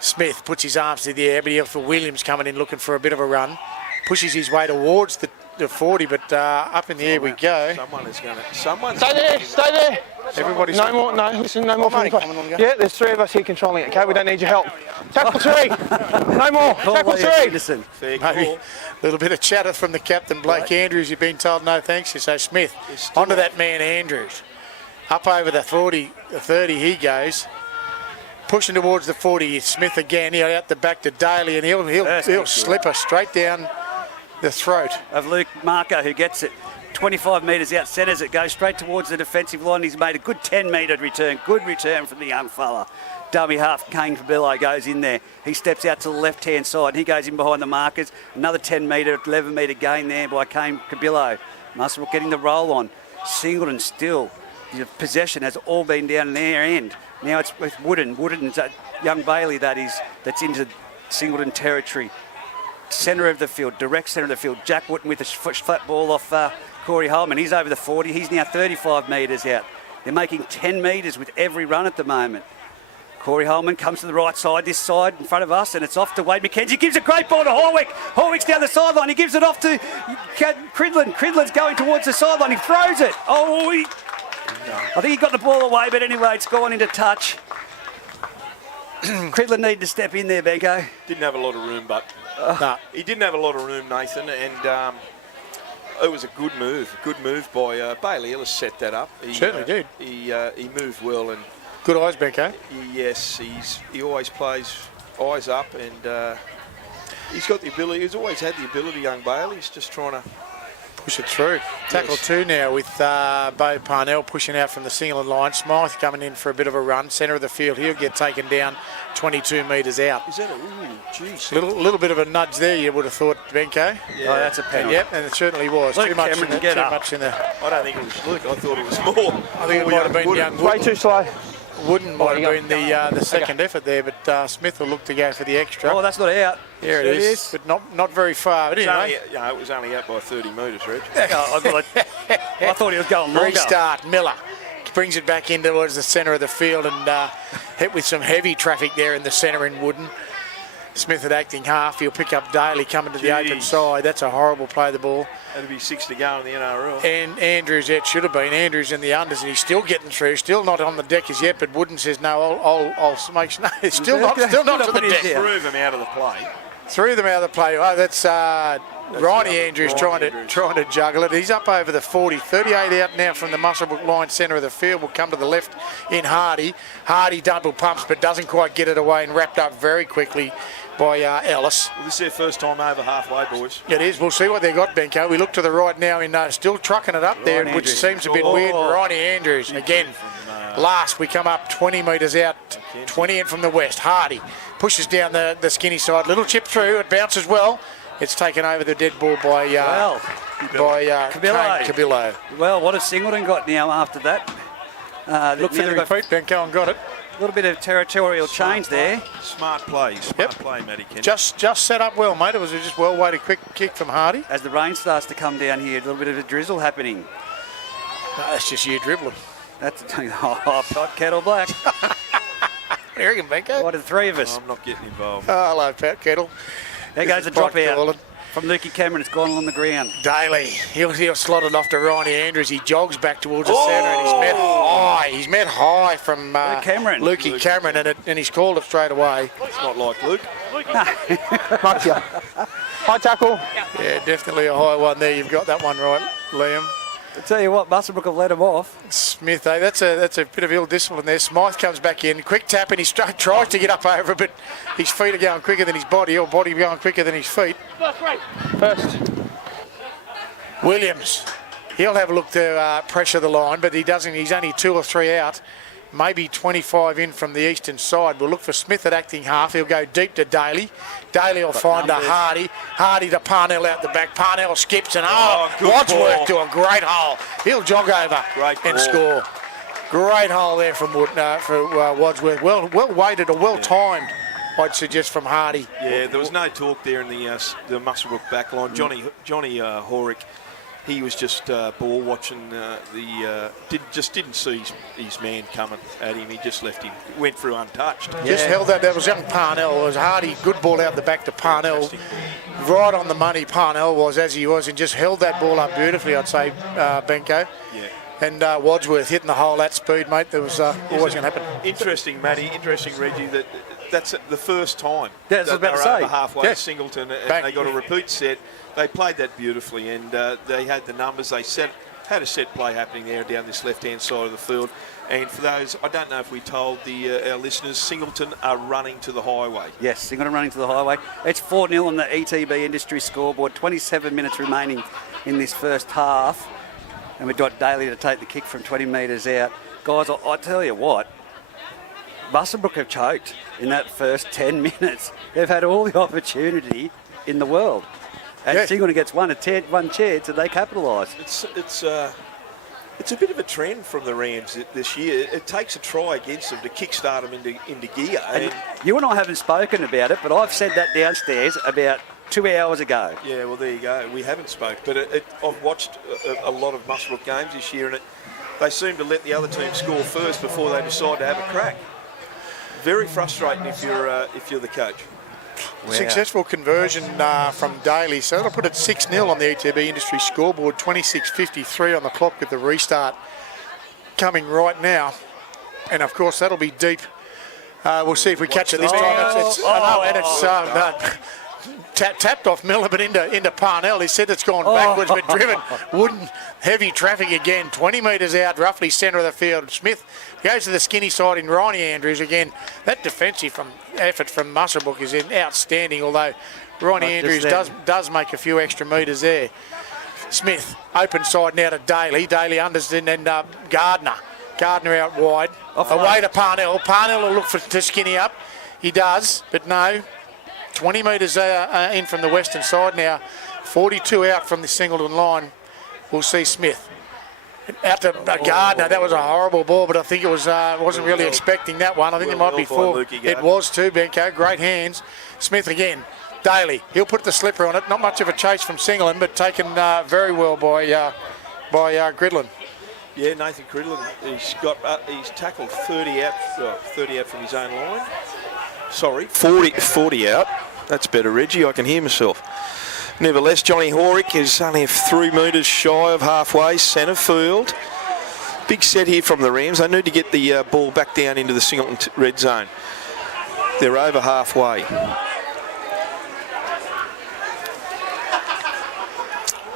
Smith puts his arms to the air, but he'll for Williams coming in looking for a bit of a run. Pushes his way towards the 40, but up in the air we go. Someone's Stay there, stay there. Everybody's No more, no, listen, no more. money from the coming on, go. Yeah, there's 3 of us here controlling it, okay? We don't need your help. Tackle 3. No more. Tackle 3. Listen. fair Maybe call. a little bit of chatter from the captain, Blake Andrews. You've been told no thanks. So Smith onto that man Andrews. Up over the 40, the 30 he goes. Pushing towards the 40 is Smith again. He'll out the back to Daly and he'll slip her straight down the throat. Of Luke Marco, who gets it 25 metres out, centres it, goes straight towards the defensive line. He's made a good 10-metre return. Good return from the young fella. Dummy half, Kane Cabillo goes in there. He steps out to the left-hand side. He goes in behind the markers. Another 10-metre, 11-metre gain there by Kane Cabillo. Muswellbrook getting the roll on. Singleton still. The possession has all been down their end. Now it's with Wooden. Wooden's young Bailey, that is, that's into Singleton territory. Centre of the field, direct centre of the field. Jack Wooden with a flat ball off Corey Holman. He's over the 40. He's now 35 metres out. They're making 10 metres with every run at the moment. Corey Holman comes to the right side, this side in front of us, and it's off to Wade McKenzie. Gives a great ball to Horwick. Horwick's down the sideline. He gives it off to Cridlin. Cridlin's going towards the sideline. He throws it. I think he got the ball away, but anyway, it's gone into touch. Cridlin needed to step in there, Benko. Didn't have a lot of room, but No. he didn't have a lot of room, Nathan, and it was a good move. Good move by Bailey Ellis. Set that up. He Certainly did. He moved well, and Good eyes, Benko. yes, he always plays eyes up, and he's got the ability. He's always had the ability, young Bailey. He's just trying to Push it through. Tackle Yes. 2 now with Bo Parnell pushing out from the Singleton line. Smythe coming in for a bit of a run. Centre of the field. He'll get taken down 22 metres out. Is that jeez. Little bit of a nudge there, you would have thought, Benko. Yeah. Oh, that's a And penalty. yep, and it certainly was. Luke Too much Cameron in to get up. the... I don't think it was Luke. I thought it was more. I think it might have been young Way too slow. Wooden might you have been the second effort there, but Smith will look to go for the extra. Oh, that's not out. Here it is, but not very far. But anyway, It was only out by 30 metres, Reg. I thought he was going longer. restart. Miller brings it back in towards the centre of the field and hit with some heavy traffic there in the centre in Wooden. Smith at acting half. He'll pick up Daly coming to the open Jeez. side. That's a horrible play of the ball. That'd be 6 to go in the NRL. And Andrews, it should have been Andrews in the unders, and he's still getting through. Still not on the deck as yet, but Wooden says no. I'll make no. It's still not to the deck. Threw them out of the play. Threw them out of the play. Oh, that's Ronnie Andrews Ronnie trying to juggle it. He's up over the 40. 38 out now from the Muswellbrook line centre of the field. Will come to the left in Hardy. Hardy double pumps, but doesn't quite get it away and wrapped up very quickly by Ellis. Well, this is their first time over halfway, boys. It is. We'll see what they got, Benko. We look to the right now in still trucking it up there, Ryan which Andrews. seems a bit Oh. weird. Ronnie Andrews again. Last, we come up 20 metres out, 20 in from the west. Hardy pushes down the skinny side. Little chip through. It bounces well. It's taken over the dead ball by Cabillo. Cabillo. Well, what has Singleton got now after that? Look for the repeat, Benko, and got it. A little bit of territorial change there. Smart play. Yep. Play, Matty Kennedy. Just set up well, mate. It was a just well-weighted quick kick from Hardy. As the rain starts to come down here, a little bit of a drizzle happening. No, that's just you dribbling. That's pot kettle black. There you go, Benko. What are the three of us? I'm not getting involved. Oh, hello, Pat Kettle. There This goes is the drop Pot out. calling. from Lukey Cameron. It's gone on the ground. Daly, he'll slot it off to Ronnie Andrews. He jogs back towards the centre and he's met high. He's met high from Cameron. Lukey Cameron and he's called it straight away. It's not like Luke. Marked you. High tackle. Yeah, definitely a high one there. You've got that one right, Liam. I tell you what, Muswellbrook have let him off. Smith, that's a bit of ill discipline there. Smythe comes back in, quick tap, and he tries to get up over, but his feet are going quicker than his body, or body going quicker than his feet. First. Williams, he'll have a look to pressure the line, but he doesn't. He's only 2 or 3 out. Maybe 25 in from the eastern side. We'll look for Smith at acting half. He'll go deep to Daly. Daly will find a Hardy. Hardy to Parnell out the back. Parnell skips and Wadsworth to a great hole. He'll jog over and score. Great hole there from Wadsworth. Well weighted or well timed, I'd suggest, from Hardy. Yeah, there was no talk there in the Muswellbrook back line. Johnny Horick, he was just ball watching. Didn't see his man coming at him. He just left him. Went through untouched. Just held that. That was young Parnell. It was Hardy. Good ball out the back to Parnell. Right on the money. Parnell was as he was, and just held that ball up beautifully. I'd say, Benko. Yeah. And Wadsworth hitting the hole at speed, mate. That was always going to happen. Interesting, Matty. Interesting, Reggie. That's the first time. Yeah, I was about to say. Over halfway to Singleton, and they got a repeat set. They played that beautifully, and they had the numbers. They had a set play happening there down this left-hand side of the field. And for those, I don't know if we told our listeners, Singleton are running to the highway. Yes, Singleton running to the highway. It's 4-0 on the ETB Industry scoreboard. 27 minutes remaining in this first half. And we've got Daly to take the kick from 20 metres out. Guys, I tell you what, Muswellbrook have choked in that first 10 minutes. They've had all the opportunity in the world. And Singleton gets one chance and they capitalise. It's a bit of a trend from the Rams this year. It takes a try against them to kickstart them into gear. And you and I haven't spoken about it, but I've said that downstairs about 2 hours ago. Yeah, well, there you go. We haven't spoke, but I've watched a lot of Muswellbrook games this year, and they seem to let the other team score first before they decide to have a crack. Very frustrating if you're the coach. Wow. Successful conversion from Daly, so that'll put it 6-0 on the ETB Industry scoreboard. 26:53 on the clock with the restart coming right now, and of course that'll be deep. We'll see if we catch it this time. Tapped off Miller, but into Parnell. He said it's gone backwards, but driven. Wooden, heavy traffic again. 20 metres out, roughly centre of the field. Smith goes to the skinny side in Ronnie Andrews again. That defensive effort from Muswellbrook is outstanding, although Ronnie Andrews does make a few extra metres there. Smith, open side now to Daly. Daly unders and then Gardner. Gardner out wide. Away to Parnell. Parnell will look to skinny up. He does, but no. 20 metres in from the western side now. 42 out from the Singleton line. We'll see Smith. Out to Gardner. That was a horrible ball, but I think it was wasn't really expecting that one. I think it might be four. It was too, Benko. Great hands. Smith again. Daly. He'll put the slipper on it. Not much of a chase from Singleton, but taken very well by Gridlin. Yeah, Nathan Gridlin. He's tackled 30 out from his own line. Sorry, 40 out. That's better, Reggie. I can hear myself. Nevertheless, Johnny Horick is only 3 metres shy of halfway, centre field. Big set here from the Rams. They need to get the ball back down into the Singleton red zone. They're over halfway.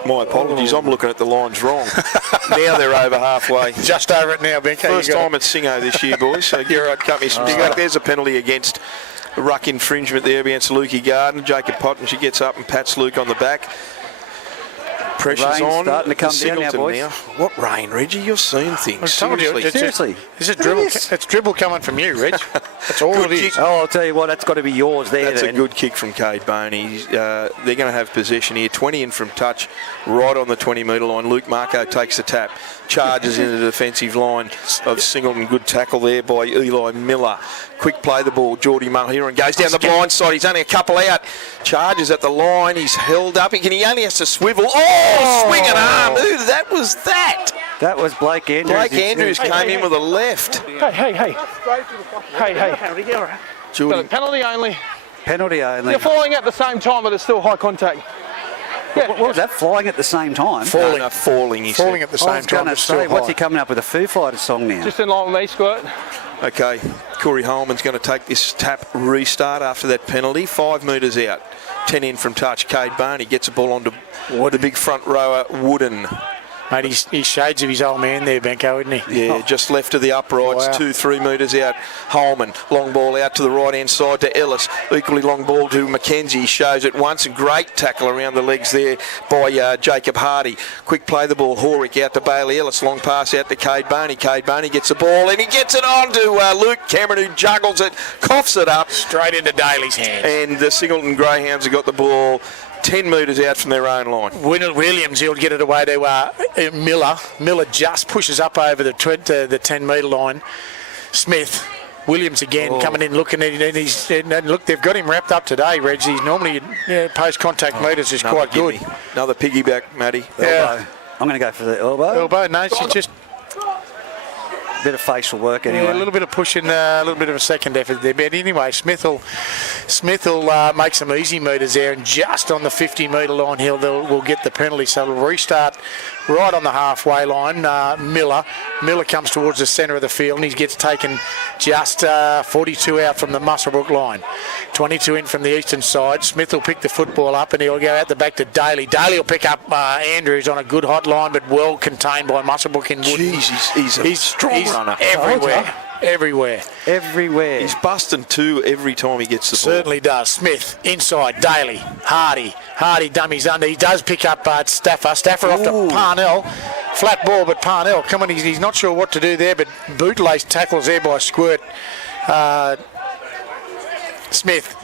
My apologies, I'm looking at the lines wrong. Now they're over halfway. Just over it now, Benko. First time at Singo this year, boys. So you're right, cut me some slack. There's a penalty against ruck infringement there against Lukey Gardner. Jacob Pottinger gets up and pats Luke on the back. Pressure's on. Starting to come down now, boys. What rain, Reggie? You're seeing things. Seriously. This is dribble. It's dribble coming from you, Reg. That's all it is. Oh, I'll tell you what, that's got to be yours there. That's a good kick from Cade Boney. They're going to have possession here. 20 in from touch, right on the 20-metre line. Luke Marco takes the tap, charges into the defensive line of Singleton. Good tackle there by Eli Miller. Quick play the ball. Geordie Mulheron goes down the blind side. He's only a couple out. Charges at the line. He's held up. He only has to swivel. Swing an arm. Who that was that? That was Blake Andrews. Blake Andrews came in with a left. Hey. Geordie. Penalty only. Penalty only. You're falling at the same time, but it's still high contact. What was that? Flying at the same time? Falling. No, falling, he Falling said. at the I same was time. going to but still say, what's he high. coming up with a Foo Fighters song now? Just in line with me, Squirt. Okay, Corey Holman's going to take this tap restart after that penalty. 5 metres out, 10 in from touch. Cade Barney gets the ball onto the big front rower, Wooden. Mate, he's shades of his old man there, Benko, isn't he? Yeah, just left of the uprights, Wow. 2-3 metres out. Holman, long ball out to the right-hand side to Ellis. Equally long ball to Mackenzie. Shows it once. A great tackle around the legs there by Jacob Hardy. Quick play the ball. Horick out to Bailey Ellis. Long pass out to Cade Barney. Cade Barney gets the ball and he gets it on to Luke Cameron, who juggles it, coughs it up. Straight into Daly's hands. And the Singleton Greyhounds have got the ball 10 metres out from their own line. Williams, he'll get it away to Miller. Miller just pushes up over the 10-metre line. Smith. Williams again coming in, looking at it, and look, they've got him wrapped up today, Reg. He's normally post-contact metres is quite good. Gimme. Another piggyback, Matty. Yeah. I'm going to go for the elbow. Elbow, no, she's just Bit of facial work anyway. yeah, a little bit of pushing, a little bit of a second effort there. But anyway, Smith will make some easy metres there, and just on the 50-metre line, will get the penalty. So it'll restart right on the halfway line. Miller comes towards the centre of the field, and he gets taken just 42 out from the Muswellbrook line. 22 in from the eastern side. Smith will pick the football up, and he'll go out the back to Daly. Daly will pick up Andrews on a good hot line, but well contained by Muswellbrook in Wood. Jeez, he's a strong runner. Everywhere. He's busting two every time he gets the ball. Certainly does. Smith, inside, Daly, Hardy dummies under. He does pick up Stafford off to Parnell. Flat ball, but Parnell, come on, he's not sure what to do there, but bootlace tackles there by Squirt. Smith.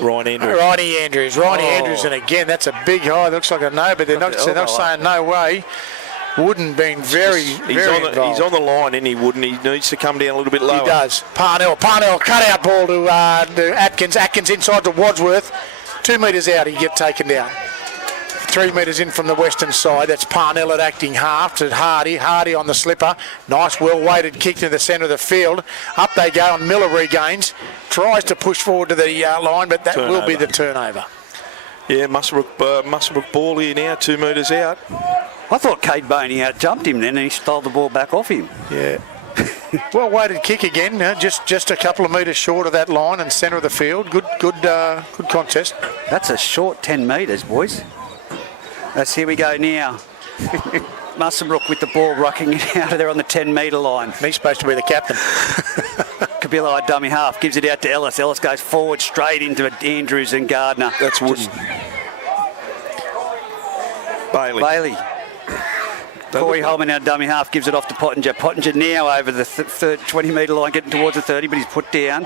Ryan Andrews. Andrews, and again, that's a big high. Looks like a no, but they're not saying no way. Wooden being very involved. He's on the line, and he wouldn't. He needs to come down a little bit lower. He does. Parnell, cut out ball to Atkins. Atkins inside to Wadsworth. 2 metres out, he get taken down. 3 metres in from the western side. That's Parnell at acting half to Hardy. Hardy on the slipper. Nice, well-weighted kick to the centre of the field. Up they go, and Miller regains. Tries to push forward to the line, but that will be the turnover. Yeah, Muswellbrook ball here now, 2 metres out. I thought Cade Boney out-jumped him then and he stole the ball back off him. Yeah. Well-weighted kick again, just a couple of metres short of that line and centre of the field. Good contest. That's a short 10 metres, boys. Here we go now. Muswellbrook with the ball rocking it out of there on the 10-metre line. He's supposed to be the captain. Kabilai dummy half, gives it out to Ellis. Ellis goes forward straight into Andrews and Gardner. That's Wooden. Bailey. Corey Holman now dummy half, gives it off to Pottinger. Pottinger now over the 20-metre line, getting towards the 30, but he's put down.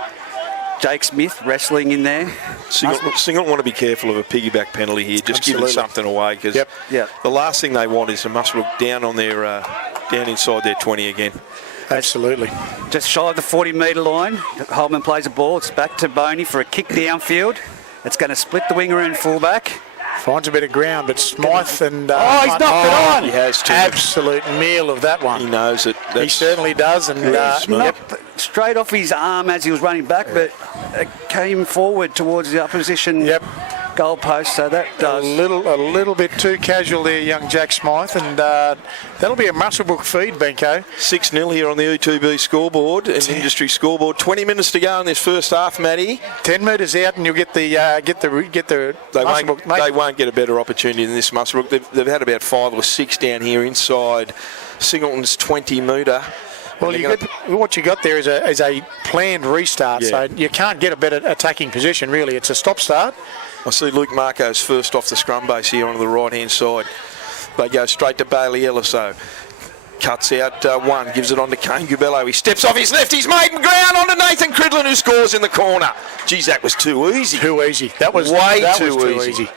Jake Smith wrestling in there. Singleton want to be careful of a piggyback penalty here, just giving something away, because the last thing they want is a Muswellbrook down on their down inside their 20 again. Absolutely. Just shy of the 40-metre line. Holman plays a ball. It's back to Boney for a kick downfield. It's going to split the winger and fullback. Finds a bit of ground, but Smythe and... he's knocked it on! He has to. Absolute meal of that one. He knows it. He certainly does. And straight off his arm as he was running back, but it came forward towards the opposition goal post, so that does... A little bit too casual there, young Jack Smythe, and that'll be a Muswellbrook feed, Benko. 6-0 here on the E2B scoreboard, and industry scoreboard. 20 minutes to go in this first half, Matty. 10 metres out, and you'll get the They won't get a better opportunity than this Muswellbrook. They've had about 5 or 6 down here inside Singleton's 20-metre. Well, what you got there is a planned restart, so you can't get a better attacking position, really. It's a stop-start. I see Luke Marco's first off the scrum base here onto the right-hand side. They go straight to Bailey Ellis, though. Cuts out one, gives it on to Kane Gubello. He steps off his left, he's maiden ground onto Nathan Cridlin, who scores in the corner. Geez, that was too easy. That was way too easy.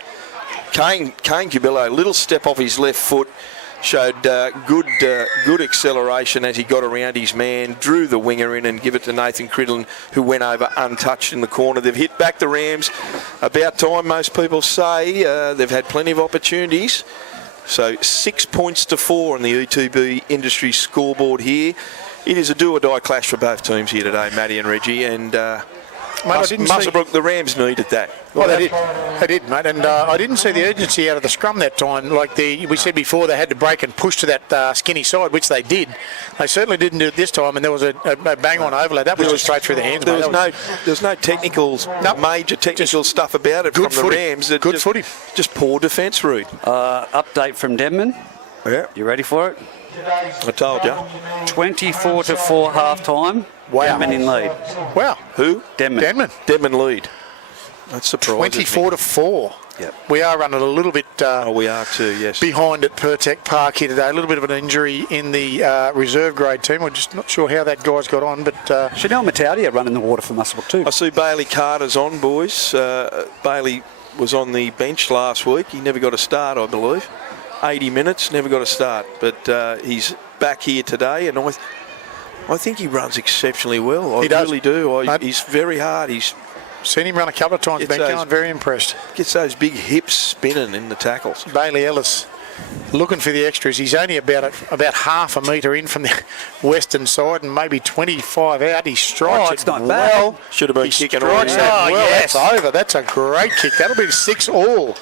Kane Gubello, little step off his left foot, showed good acceleration as he got around his man, drew the winger in and give it to Nathan Cridlin, who went over untouched in the corner. They've hit back the Rams. About time, most people say. They've had plenty of opportunities. So 6 points to 4 on the E2B industry scoreboard here. It is a do-or-die clash for both teams here today, Matty and Reggie, and I didn't see. Muswellbrook, the Rams needed that. Well, they did, mate. And I didn't see the urgency out of the scrum that time. Like we said before, they had to break and push to that skinny side, which they did. They certainly didn't do it this time, and there was a bang-on overlay. That was just straight through the hands, mate. There's no technicals, major technical stuff about it from the Rams. Good footy. Just poor defence, Reed. Update from Denman. Yeah. You ready for it? I told you. 24-4 half-time. Wow. Denman in lead. Wow. Who? Denman. Denman lead. That's surprising. 24-4. Yep. We are running a little bit we are too, yes. behind at Pertec Park here today. A little bit of an injury in the reserve grade team. We're just not sure how that guy's got on, but... Chanel Mataudia running the water for Muswellbrook too. I see Bailey Carter's on, boys. Bailey was on the bench last week. He never got a start, I believe. 80 minutes, never got a start. But he's back here today, and I think he runs exceptionally well. I really do. He's very hard. He's seen him run a couple of times, Bengalla. I'm very impressed. Gets those big hips spinning in the tackles. Bailey Ellis looking for the extras. He's only about half a metre in from the western side and maybe 25 out. He strikes it's not well. bad. Should have been kicking all strikes that well. yes. That's over. That's a great kick. That'll be 6-all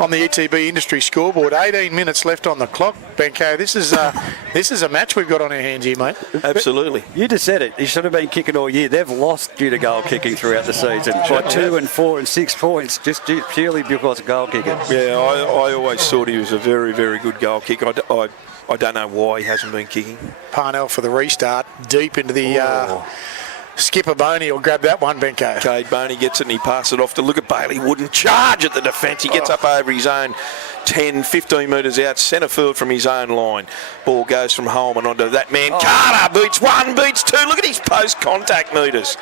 on the ETB industry scoreboard. 18 minutes left on the clock, Benko. This is a match we've got on our hands here, mate. Absolutely. You just said it. He should have been kicking all year. They've lost due to goal kicking throughout the season by 2 and 4 and 6 points, just purely because of goal kicking. Yeah, I always thought he was a very, very good goal kicker. I don't know why he hasn't been kicking. Parnell for the restart, deep into the... Skipper Boney will grab that one, Benko. Cade Boney gets it and he passes it off to look at Bailey. Wouldn't charge at the defence. He gets up over his own 10, 15 metres out, centre field from his own line. Ball goes from Holman onto that man. Carter beats 1, beats 2. Look at his post-contact metres.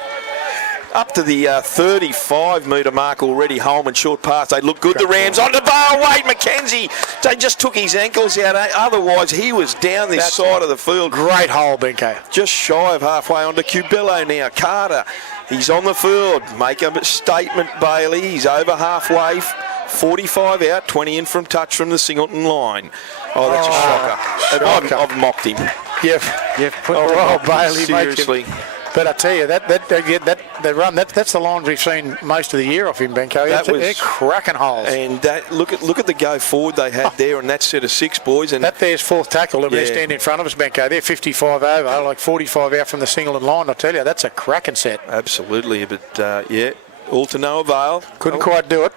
Up to the 35-metre mark already. Holman short pass. They look good. The Rams onto Bale. Wade McKenzie. They just took his ankles out. Otherwise, he was down this side of the field. Great hole, Benko. Just shy of halfway onto Cubillo now. Carter. He's on the field. Make a statement, Bailey. He's over halfway. 45 out. 20 in from touch from the Singleton line. Oh, that's a shocker. I've mocked him. You've put Bailey. Seriously. But I tell you, that run, that's the lines we've seen most of the year off him, Benko. They're cracking holes. And look at the go forward they had there on that set of 6 boys. And that there's fourth tackle, and they're standing in front of us, Benko. They're 55 over, like 45 out from the Singleton line. I tell you, that's a cracking set. Absolutely, but all to no avail. Couldn't quite do it.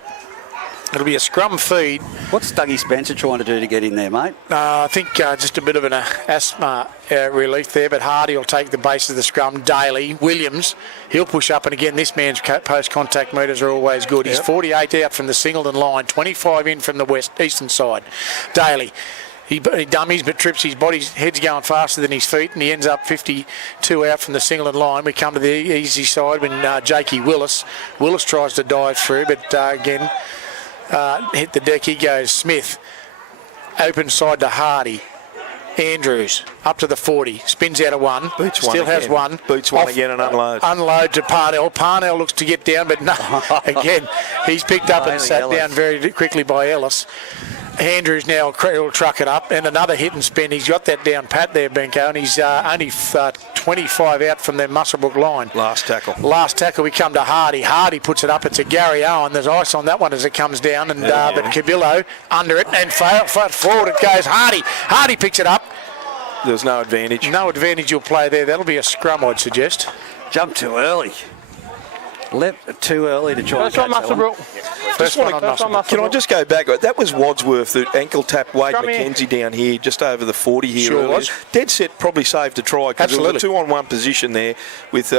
It'll be a scrum feed. What's Dougie Spencer trying to do to get in there, mate? I think just a bit of an asthma relief there, but Hardy will take the base of the scrum. Daly, Williams, he'll push up, and again, this man's post-contact metres are always good. He's 48 out from the Singleton line, 25 in from the eastern side. Daly. He dummies but trips his body's head's going faster than his feet, and he ends up 52 out from the Singleton line. We come to the easy side when Jakey Willis tries to dive through, but again... hit the deck, he goes. Smith, open side to Hardy. Andrews, up to the 40, spins out of 1. Boots still one has again. 1. Boots one again and unload. Unload to Parnell. Parnell looks to get down, but no. Again, he's picked up and sat down very quickly by Ellis. Andrews now will truck it up, and another hit and spin. He's got that down pat there, Benko, and he's only 25 out from their Muswellbrook line. Last tackle. We come to Hardy. Hardy puts it up. It's a Gary Owen. There's ice on that one as it comes down, and but Cubillo under it and forward it goes. Hardy picks it up. There's no advantage. No advantage you'll play there. That'll be a scrum, I'd suggest. Jump too early. Left too early to try and catch that one. First one on Muswellbrook. Can I just go back? That was Wadsworth that ankle tapped Wade McKenzie down here, just over the 40 here. Sure was. Dead set probably saved a try because it was a 2-on-1 position there with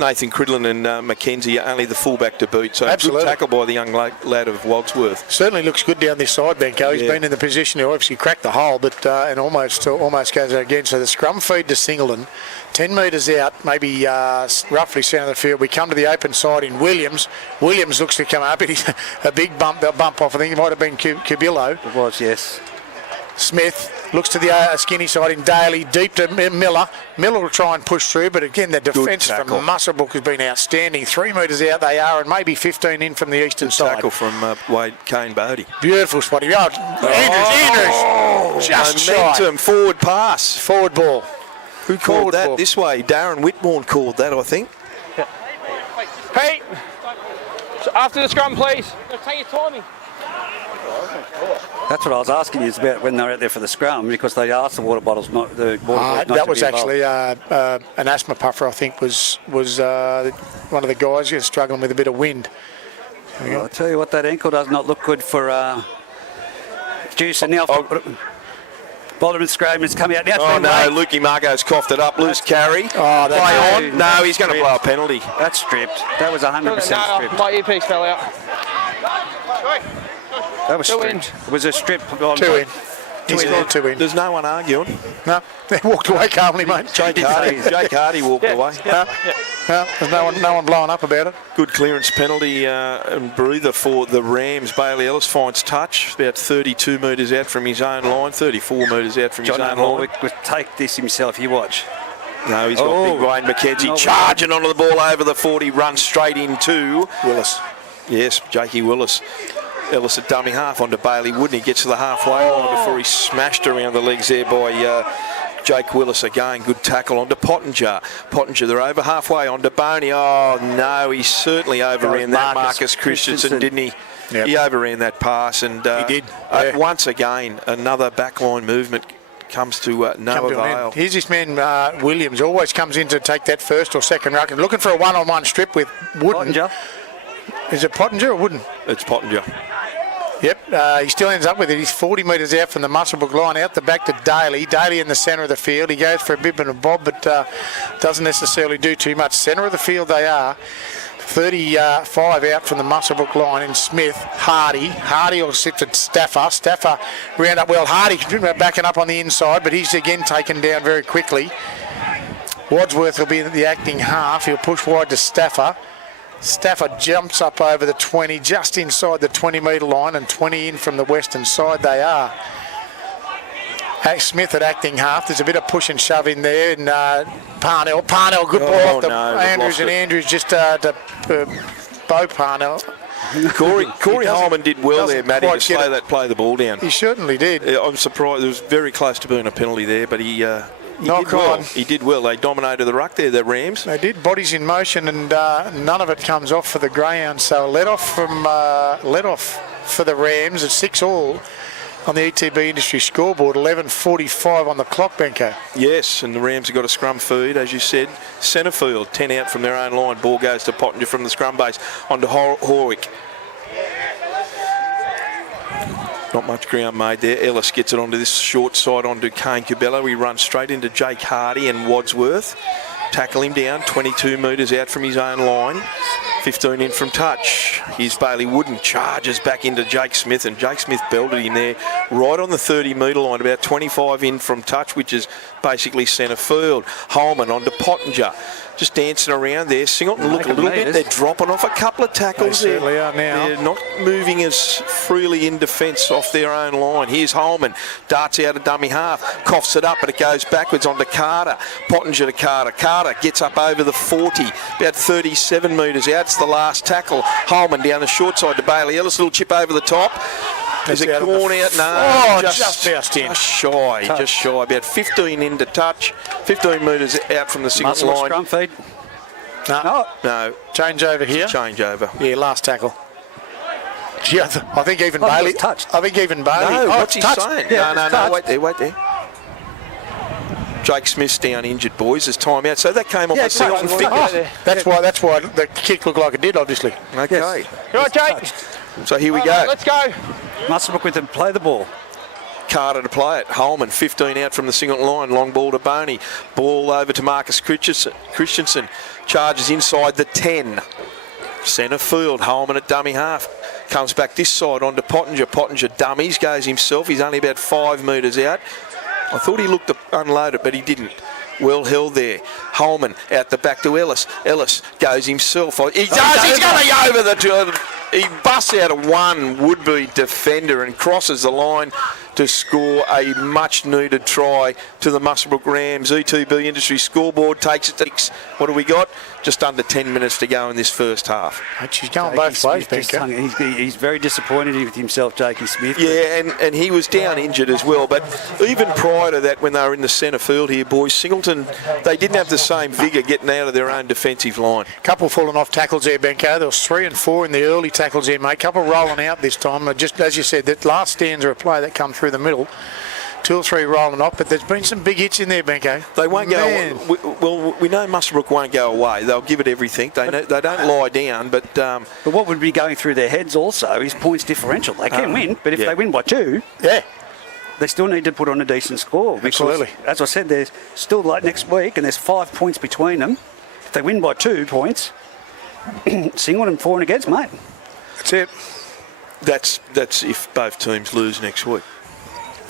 Nathan Cridlin and McKenzie, only the fullback to boot. So good tackle by the young lad of Wadsworth. Certainly looks good down this side, Benko. He's been in the position to obviously crack the hole, but and almost goes out again. So the scrum feed to Singleton. 10 metres out, maybe roughly centre of the field. We come to the open side in Williams. Williams looks to come up. He's a big bump off. I think it might have been Cubillo. It was, yes. Smith looks to the skinny side in Daly, deep to Miller. Miller will try and push through, but again, the defence from Muswellbrook has been outstanding. 3 metres out they are, and maybe 15 in from the eastern side. Tackle from Kane Bodie. Beautiful spotting. Andrews, just momentum, forward pass. Forward ball. Who called that this way? Darren Whitmore called that, I think. Hey! After the scrum, please. Take your timing. That's what I was asking you about when they were out there for the scrum, because they asked the water bottles not the water bottles not That to was be involved. actually an asthma puffer, I think, was one of the guys who was struggling with a bit of wind. Well, I'll tell you what, that ankle does not look good for Juice. And now Bolderman Scraven's coming out now. Oh no, Lukey Margot's coughed it up. Loose carry. Oh, Play that's on. No, he's going to blow a penalty. That's stripped. That was 100% stripped. My earpiece fell out. That was Two in. stripped. It was a strip. On 2 in. He's got 2 in. There's no one arguing. No, they walked away calmly, mate. Jake Hardy walked away. No, there's no one blowing up about it. Good clearance penalty and breather for the Rams. Bailey Ellis finds touch about 32 metres out from his own line, 34 metres out from John his own line. Warwick would take this himself. You watch. No, he's got big Wayne McKenzie charging onto the ball over the 40, runs straight into Willis. Yes, Jakey Willis. Ellis at dummy half onto Bailey Wooden. He gets to the halfway line before he's smashed around the legs there by Jake Willis again. Good tackle onto Pottinger. Pottinger, they're over halfway onto Boney. Oh no, he certainly overran that Marcus Christensen, didn't he? Yep. He overran that pass, and He did. Yeah. Once again, another backline movement comes to no avail. Here's this man, Williams, always comes in to take that first or second ruck. And looking for a one-on-one strip with Wooden. Pottinger. Is it Pottinger or Wooden? It's Pottinger. Yep, he still ends up with it. He's 40 metres out from the Muswellbrook line, out the back to Daly. Daly in the centre of the field. He goes for a bib and a bob, but doesn't necessarily do too much. Centre of the field they are. 35 out from the Muswellbrook line in Smith. Hardy will sit to Stafford. Stafford round up well. Hardy backing up on the inside, but he's again taken down very quickly. Wadsworth will be at the acting half. He'll push wide to Stafford. Stafford jumps up over the 20, just inside the 20-metre line, and 20 in from the western side they are. Smith at acting half. There's a bit of push and shove in there, and Parnell, good ball off to Andrews, and Andrews just to Bo Parnell. Corey Holman did well there, Matty, to play the ball down. He certainly did. I'm surprised. It was very close to being a penalty there, but he Knock did well. on. He did well. They dominated the ruck there, the Rams. They did. Bodies in motion, and none of it comes off for the Greyhounds. So let off for the Rams at 6-all on the ETB Industry scoreboard. 11:45 on the clock, Benko. Yes, and the Rams have got a scrum feed, as you said. Centre field, 10 out from their own line. Ball goes to Pottinger from the scrum base onto Horwick. Not much ground made there. Ellis gets it onto this short side onto Kane Cabello. He runs straight into Jake Hardy and Wadsworth. Tackle him down, 22 metres out from his own line. 15 in from touch. Here's Bailey Wooden, charges back into Jake Smith, and Jake Smith belted him there right on the 30-metre line, about 25 in from touch, which is basically centre field. Holman onto Pottinger. Just dancing around there. Singleton look a little bit. They're dropping off a couple of tackles there. They certainly are now. They're not moving as freely in defence off their own line. Here's Holman. Darts out a dummy half. Coughs it up, but it goes backwards onto Carter. Pottinger to Carter. Carter gets up over the 40. About 37 metres out. It's the last tackle. Holman down the short side to Bailey Ellis. Little chip over the top. Is it gone out? No. Just bounced in. Just shy. About 15 into touch. 15 metres out from the Singleton Muscle line. scrum feed. No. Change over here. Change over. Yeah, last tackle. Gee, I think even Oh, he Bailey. was touched. I think even Bailey. No, oh, what's he touched. saying? Yeah, No, wait there. Jake Smith's down injured, boys. There's time out. So that came off a Singleton touched. finger. That's why the kick looked like it did, obviously. Okay. Right, Jake. So here we go. Let's go. Muswellbrook with them play the ball. Carter to play it. Holman, 15 out from the Singleton line. Long ball to Boney. Ball over to Marcus Christensen. Charges inside the 10. Centre field. Holman at dummy half. Comes back this side onto Pottinger. Pottinger dummies. Goes himself. He's only about 5 metres out. I thought he looked unloaded, but he didn't. Well held there. Holman out the back to Ellis. Ellis goes himself. He does. He's going to go over the... He busts out of one would-be defender and crosses the line. to score a much-needed try to the Muswellbrook Rams. ETB Industries scoreboard takes it to 6. What do we got? Just under 10 minutes to go in this first half. She's going both ways, Benker. He's very disappointed with himself, Jakey Smith. Yeah, and he was down injured as well. But even prior to that, when they were in the centre field here, boys, Singleton, they didn't have the same vigour getting out of their own defensive line. Couple falling off tackles there, Benko. There was 3 and 4 in the early tackles there, mate. Couple rolling out this time. Just as you said, that last stanza of play that come through the middle. 2 or 3 rolling off, but there's been some big hits in there, Benko. They won't go. We know Muswellbrook won't go away. They'll give it everything. They don't lie down. But what would be going through their heads also is points differential. They can win, but if they win by 2, they still need to put on a decent score. Because, absolutely. As I said, there's still like next week, and there's 5 points between them. If they win by 2 points, Singleton for and against, mate. That's it. That's if both teams lose next week.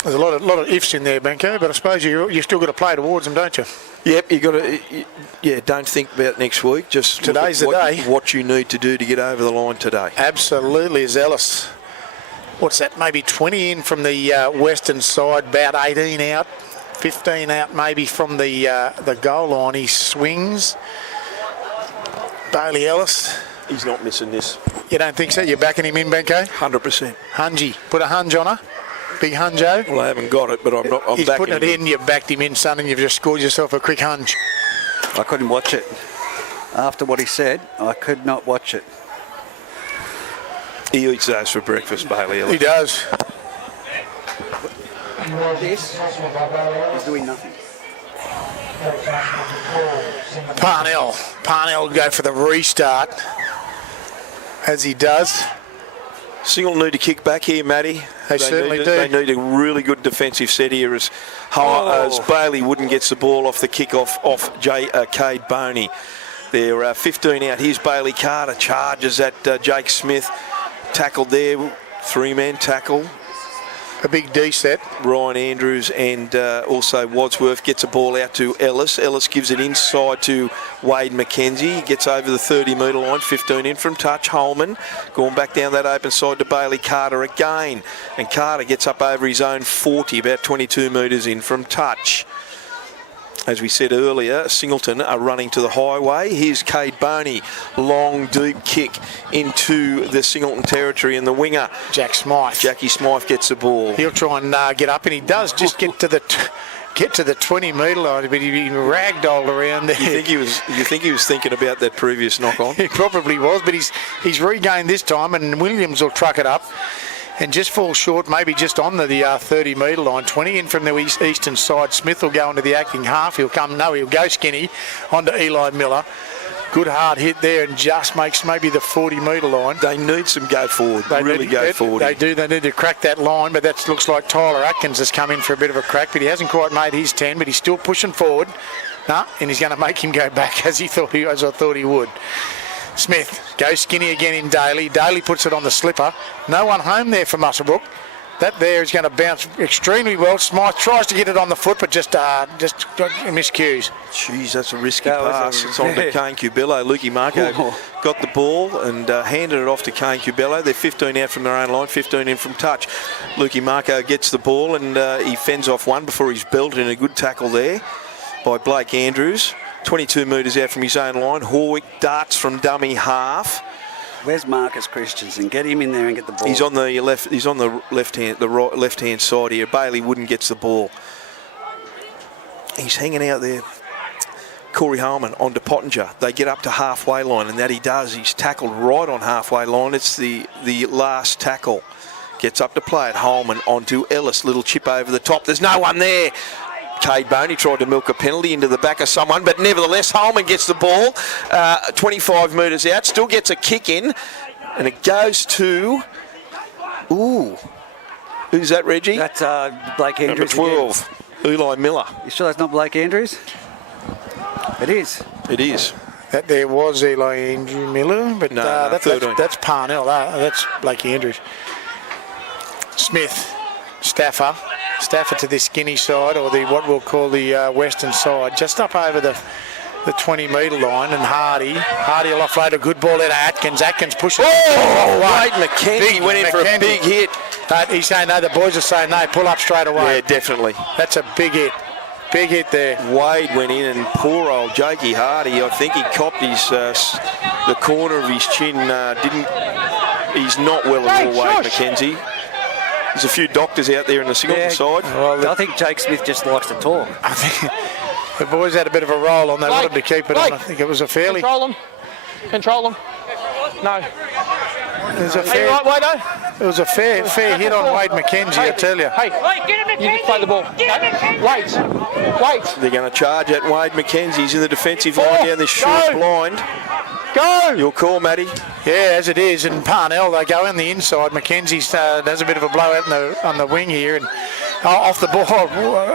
There's a lot of ifs in there, Benko, but I suppose you still got to play towards them, don't you? Yep, you got to. Don't think about next week. Just today's the day. What you need to do to get over the line today. Absolutely, as Ellis. What's that? Maybe 20 in from the western side, about 18 out, 15 out maybe from the goal line. He swings. Bailey Ellis. He's not missing this. You don't think so? You're backing him in, Benko? 100%. Hungy. Put a hunge on her. Big hunjo. Well, I haven't got it, but I'm not. He's putting it in. You've backed him in, son, and you've just scored yourself a quick hunch. I couldn't watch it. After what he said, I could not watch it. He eats those for breakfast, Bailey Ellis. He does. This is doing nothing. Parnell will go for the restart, as he does. Singleton need to kick back here, Matty. They certainly do. They need a really good defensive set here as Bailey Wooden gets the ball off the kick-off off Cade Boney. They're 15 out. Here's Bailey Carter. Charges at Jake Smith. Tackled there. 3-man tackle. A big D set. Ryan Andrews and also Wadsworth gets a ball out to Ellis. Ellis gives it inside to Wade McKenzie. He gets over the 30-metre line, 15 in from touch. Holman going back down that open side to Bailey Carter again. And Carter gets up over his own 40, about 22 metres in from touch. As we said earlier, Singleton are running to the highway. Here's Cade Boney. Long, deep kick into the Singleton territory, and the winger, Jackie Smythe gets the ball. He'll try and get up, and he does just get to the 20-metre line, but he ragdolled around there. You think he was thinking about that previous knock-on? He probably was, but he's regained this time, and Williams will truck it up. And just fall short, maybe just on the 30-metre line. 20 in from the eastern side. Smith will go into the acting half. He'll go skinny onto Eli Miller. Good hard hit there, and just makes maybe the 40-metre line. They need some go forward. They go forward. They do. They need to crack that line, but that looks like Tyler Atkins has come in for a bit of a crack, but he hasn't quite made his 10, but he's still pushing forward. And he's going to make him go back as I thought he would. Smith goes skinny again in Daly. Daly puts it on the slipper. No one home there for Muswellbrook. That there is going to bounce extremely well. Smythe tries to get it on the foot, but just miscues. Jeez, that's a risky pass. It's on to Kane Cubillo. Lukey Marco got the ball and handed it off to Kane Cubillo. They're 15 out from their own line, 15 in from touch. Lukey Marco gets the ball and he fends off one before he's belted in a good tackle there by Blake Andrews. 22 metres out from his own line. Horwick darts from dummy half. Where's Marcus Christensen? Get him in there and get the ball. He's on the left. He's on the left-hand side here. Bailey Wooden gets the ball. He's hanging out there. Corey Harmon onto Pottinger. They get up to halfway line, and that he does. He's tackled right on halfway line. It's the last tackle. Gets up to play it. Holman onto Ellis. Little chip over the top. There's no one there. Cade Boney tried to milk a penalty into the back of someone, but nevertheless, Holman gets the ball 25 metres out, still gets a kick in, and it goes to... Ooh. Who's that, Reggie? That's Blake Andrews. Number 12, Eli Miller. You sure that's not Blake Andrews? It is. It is. That there was Eli Andrew Miller, but no, that's Parnell. That's Blake Andrews. Smith, Stafford to the skinny side, or what we'll call the western side, just up over the 20-metre line, and Hardy will offload a good ball out of Atkins. Atkins pushes. Oh, Wade McKenzie went in for a big hit. He's saying no. The boys are saying no. Pull up straight away. Yeah, definitely. That's a big hit. Big hit there. Wade went in and poor old Jakey Hardy, I think he copped his the corner of his chin. He's not well at all, Wade McKenzie. There's a few doctors out there in the Singleton side. Well, I think Jake Smith just likes to talk. I think the boys had a bit of a roll on. They wanted to keep it on. I think it was a fairly... Control them. No. It was a Are you right, Wado? It was a fair hit on Wade McKenzie, I tell you. Hey, get him, you just play the ball. Wait. They're going to charge at Wade McKenzie. He's in the defensive line down this short blind. Go! Your call, Matty. Yeah, as it is. And Parnell, they go on the inside. McKenzie does a bit of a blowout on the wing here. And off the ball,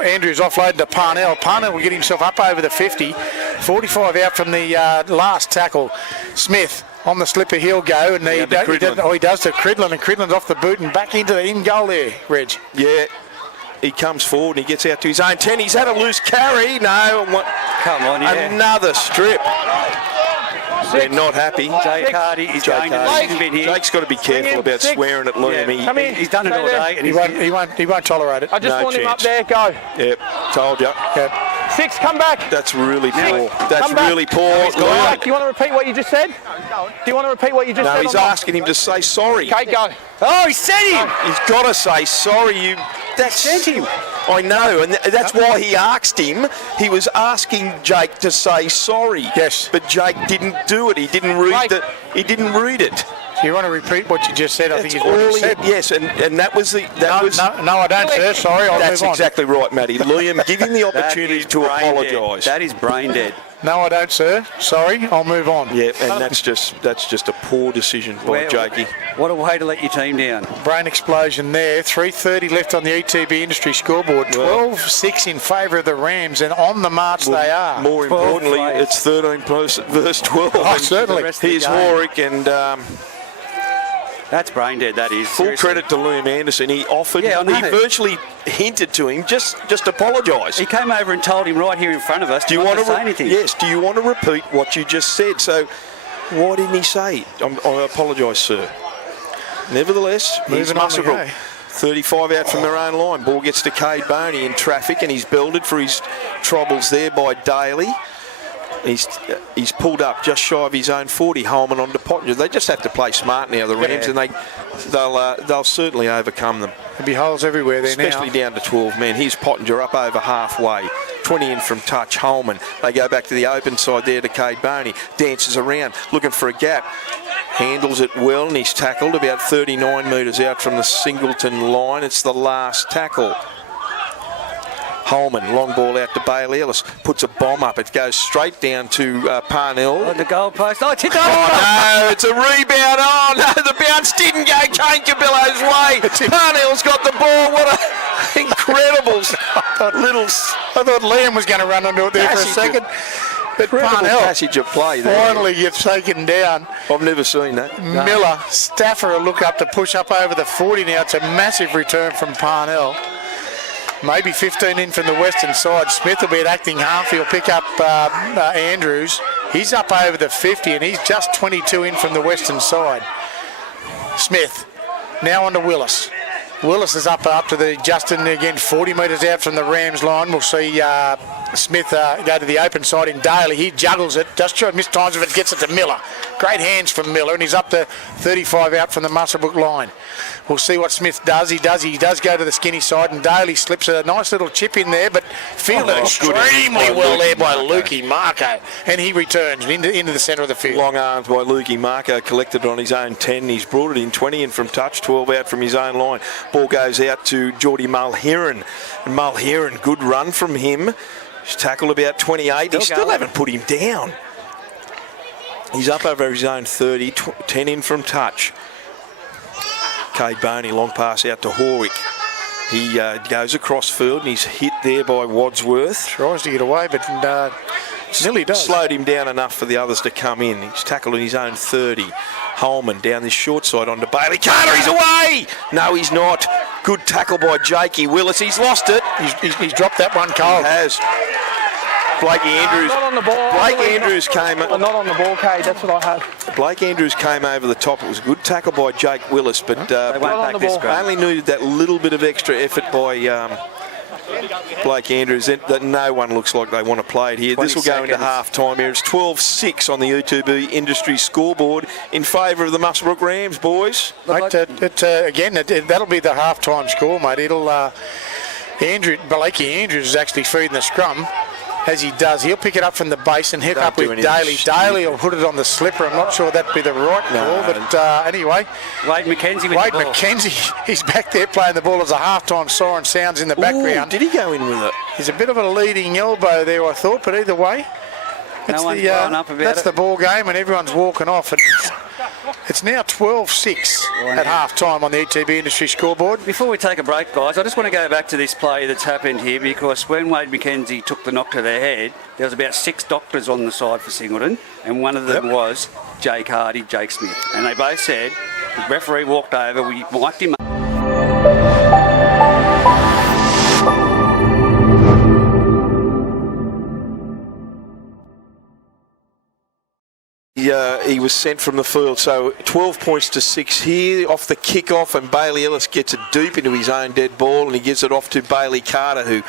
Andrews offloading to Parnell. Parnell will get himself up over the 50. 45 out from the last tackle. Smith on the slipper, he'll go. And he does to Cridlin. And Cridlin's off the boot and back into the in goal there, Reg. Yeah. He comes forward and he gets out to his own 10. He's had a loose carry. No. Come on, yeah. Another strip. They're not happy. Jake Hardy is going to been here. Jake's got to be careful about swearing at Liam. Yeah. He's done it all day. And He won't tolerate it. I just want him up there. Go. Yep, told you. Yep. 6, come back. That's really poor. That's Come back. really poor. Do you want to repeat what you just said? Do you want to repeat what you just said? No, he's asking him to say sorry. Okay, go. Oh, he sent him. He's got to say sorry. That sent him. I know, and that's why he asked him. He was asking Jake to say sorry. Yes. But Jake didn't do it. He didn't read He didn't read it. Do you want to repeat what you just said? I think That's he's all what said. Yes, and that was the... No, I don't, sir. Sorry, I'll That's move on. exactly right, Matty. Liam, give him the opportunity to apologise. That is brain dead. No, I don't, sir. Sorry, I'll move on. Yeah, and that's just a poor decision by Jakey. What a way to let your team down. Brain explosion there. 3:30 left on the ETB industry scoreboard. 12-6 in favour of the Rams, and on the march they are. More importantly, it's 13 verse 12. Oh, certainly. Here's Warwick, and that's brain dead, that is. full credit to Liam Anderson. He offered, Yeah, I know. he virtually hinted to him, just apologise. He came over and told him right here in front of us Do you not want to to say anything. Yes. Do you want to repeat what you just said? So, why didn't he say? I apologise, sir. Nevertheless, here's Moving on we Muswellbrook. go. 35 out from their own line. Ball gets to Cade Boney in traffic, and he's belted for his troubles there by Daly. He's pulled up just shy of his own 40. Holman on to Pottinger. They just have to play smart now, the Rams, and they'll certainly overcome them. There'll be holes everywhere there Especially now. down to 12 men. Here's Pottinger up over halfway. 20 in from touch. Holman. They go back to the open side there to Cade Boney. Dances around, looking for a gap. Handles it well, and he's tackled about 39 metres out from the Singleton line. It's the last tackle. Holman, long ball out to Bailey Ellis, puts a bomb up. It goes straight down to Parnell. On the goal post. Oh, tipped over. Oh no, it's a rebound. Oh no, the bounce didn't go Kane Cabillo's way. Parnell's got the ball. What a incredible little... I thought Liam was going to run onto it there for a second. But Parnell passage of play there. finally gets taken down. I've never seen that. Miller, Stafford will look up to push up over the 40 now. It's a massive return from Parnell. Maybe 15 in from the western side. Smith will be at acting half. He'll pick up Andrews. He's up over the 50 and he's just 22 in from the western side. Smith now on to Willis. Willis is up to the Justin again, 40 metres out from the Rams line. We'll see Smith go to the open side in Daly. He juggles it, just sure missed times if it gets it to Miller. Great hands from Miller, and he's up to 35 out from the Muswellbrook line. We'll see what Smith does. He does go to the skinny side, and Daly slips a nice little chip in there, but fielded extremely well there by Lukey Marco, and he returns into the centre of the field. Long arms by Lukey Marco, collected on his own 10. He's brought it in 20 in from touch, 12 out from his own line. Ball goes out to Geordie Mulheron. And Mulheron, good run from him. He's tackled about 28. He still haven't put him down. He's up over his own 30, 10 in from touch. Cade Boney, long pass out to Horwick. He goes across field and he's hit there by Wadsworth. Tries to get away, but nearly does. Slowed him down enough for the others to come in. He's tackled in his own 30. Holman down this short side onto Bailey. Carter, he's away! No, he's not. Good tackle by Jakey Willis. He's lost it. He's dropped that one cold. He has. Blake Andrews. Not on the ball. Blake Andrews came. Not on the ball, Kate. That's what I had. Blake Andrews came over the top. It was a good tackle by Jake Willis, but They won't on back the this ball. ground. only needed that little bit of extra effort by Blake Andrews that no one looks like they want to play it here. 20 This will go into seconds. half-time here. It's 12-6 on the UTB Industry scoreboard in favour of the Muswellbrook Rams, boys. Mate, that'll be the half-time score, mate. It'll Blakey Andrews is actually feeding the scrum. As he does, he'll pick it up from the base and head Don't up do with anything Daly. stupid. Daly will put it on the slipper. I'm not sure that'd be the right call, No. but anyway, Wade McKenzie with Wade the ball. McKenzie, he's back there playing the ball as a half-time siren sounds in the background. Did he go in with it? He's a bit of a leading elbow there, I thought, but either way, No one's blowing up about that's it. the ball game and everyone's walking off. It's now 12-6 at half-time on the ETB Industry scoreboard. Before we take a break, guys, I just want to go back to this play that's happened here, because when Wade McKenzie took the knock to the head, there was about 6 doctors on the side for Singleton, and one of them was Jake Hardy, Jake Smith. And they both said, the referee walked over, we mic'd him up. He was sent from the field, so 12 points to 6 here off the kick-off, and Bailey Ellis gets it deep into his own dead ball, and he gives it off to Bailey Carter, who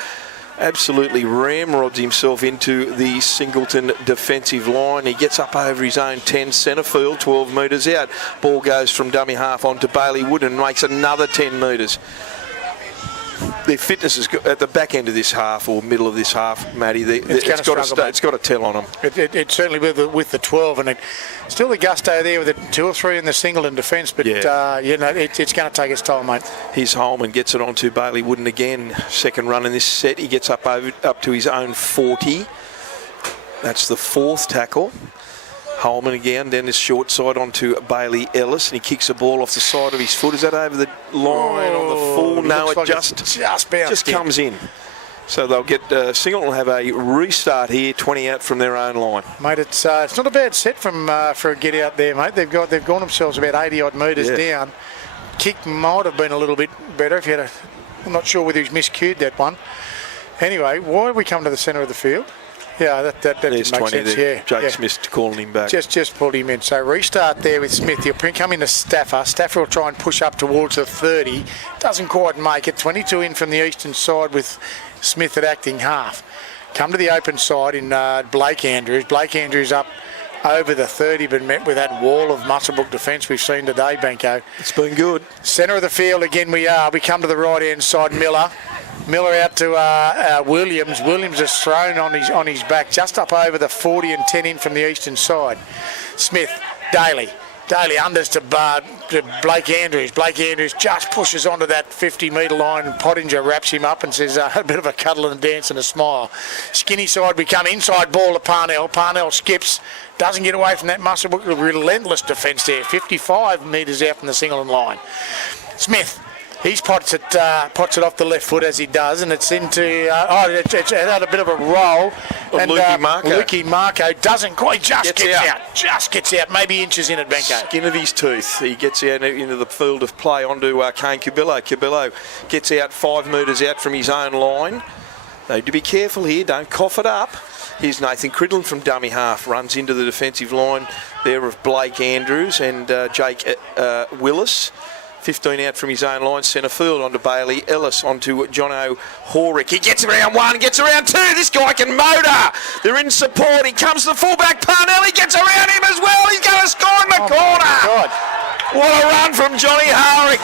absolutely ramrods himself into the Singleton defensive line. He gets up over his own 10 centre field, 12 metres out. Ball goes from dummy half onto Bailey Wood and makes another 10 metres. Their fitness is at the back end of this half or middle of this half, Matty. It's got to tell on them. It certainly with the 12, and still the gusto there with the 2 or 3 in the Singleton defence, but it's going to take its toll, mate. Here's Holman, gets it onto Bailey Wooden again. Second run in this set. He gets up to his own 40. That's the 4th tackle. Holman again, down this short side onto Bailey Ellis, and he kicks the ball off the side of his foot. Is that over the line on the full? No, it like just comes in. So they'll get Singleton will have a restart here, 20 out from their own line. Mate, it's not a bad set for a get out there, mate. They've gone themselves about 80 odd metres down. Kick might have been a little bit better if you had I'm not sure whether he's miscued that one. Anyway, why did we come to the centre of the field? Yeah, that There's makes 20 sense. there. Yeah, Jake yeah. Smith calling him back. Just pulled him in. So restart there with Smith. He'll come into Stafford. Stafford will try and push up towards the 30. Doesn't quite make it. 22 in from the eastern side with Smith at acting half. Come to the open side in Blake Andrews. Blake Andrews up over the 30, but met with that wall of Muswellbrook defence we've seen today, Benko. It's been good. Centre of the field again we are. We come to the right-hand side, Miller out to Williams. Williams is thrown on his back just up over the 40 and 10 in from the eastern side. Smith, Daly unders to Blake Andrews. Blake Andrews just pushes onto that 50-metre line, and Pottinger wraps him up and says a bit of a cuddle and a dance and a smile. Skinny side, we come inside ball to Parnell. Parnell skips, doesn't get away from that Muswellbrook. Relentless defence there, 55 metres out from the Singleton line. Smith. He pots it off the left foot as he does, and it's into it's had a bit of a roll. And Lukey Marco doesn't quite gets out, maybe inches in it, Benko. Skin of his tooth. He gets out into the field of play onto Kane Cubillo. Cubillo gets out 5 metres out from his own line. They need to be careful here. Don't cough it up. Here's Nathan Cridlin from dummy half. Runs into the defensive line there of Blake Andrews and Jake Willis. 15 out from his own line, centre field onto Bailey Ellis, onto Jono Horick. He gets around 1, gets around 2. This guy can motor. They're in support. He comes to the fullback. Parnell, he gets around him as well. He's going to score in the corner. God. What a run from Johnny Horick.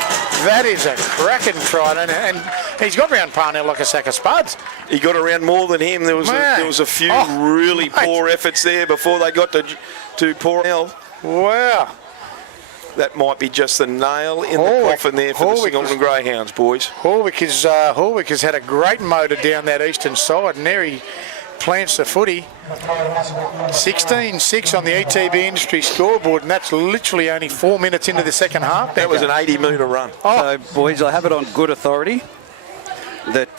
That is a cracking try, and he's got around Parnell like a sack of spuds. He got around more than him. There was a few really poor efforts there before they got to Parnell. Wow. That might be just the nail in the coffin there for the Singleton Greyhounds, boys. Horwick has had a great motor down that eastern side, and there he plants the footy. 16-6 on the ETB Industry scoreboard, and that's literally only 4 minutes into the second half. That was an 80-metre run. So, boys, I have it on good authority that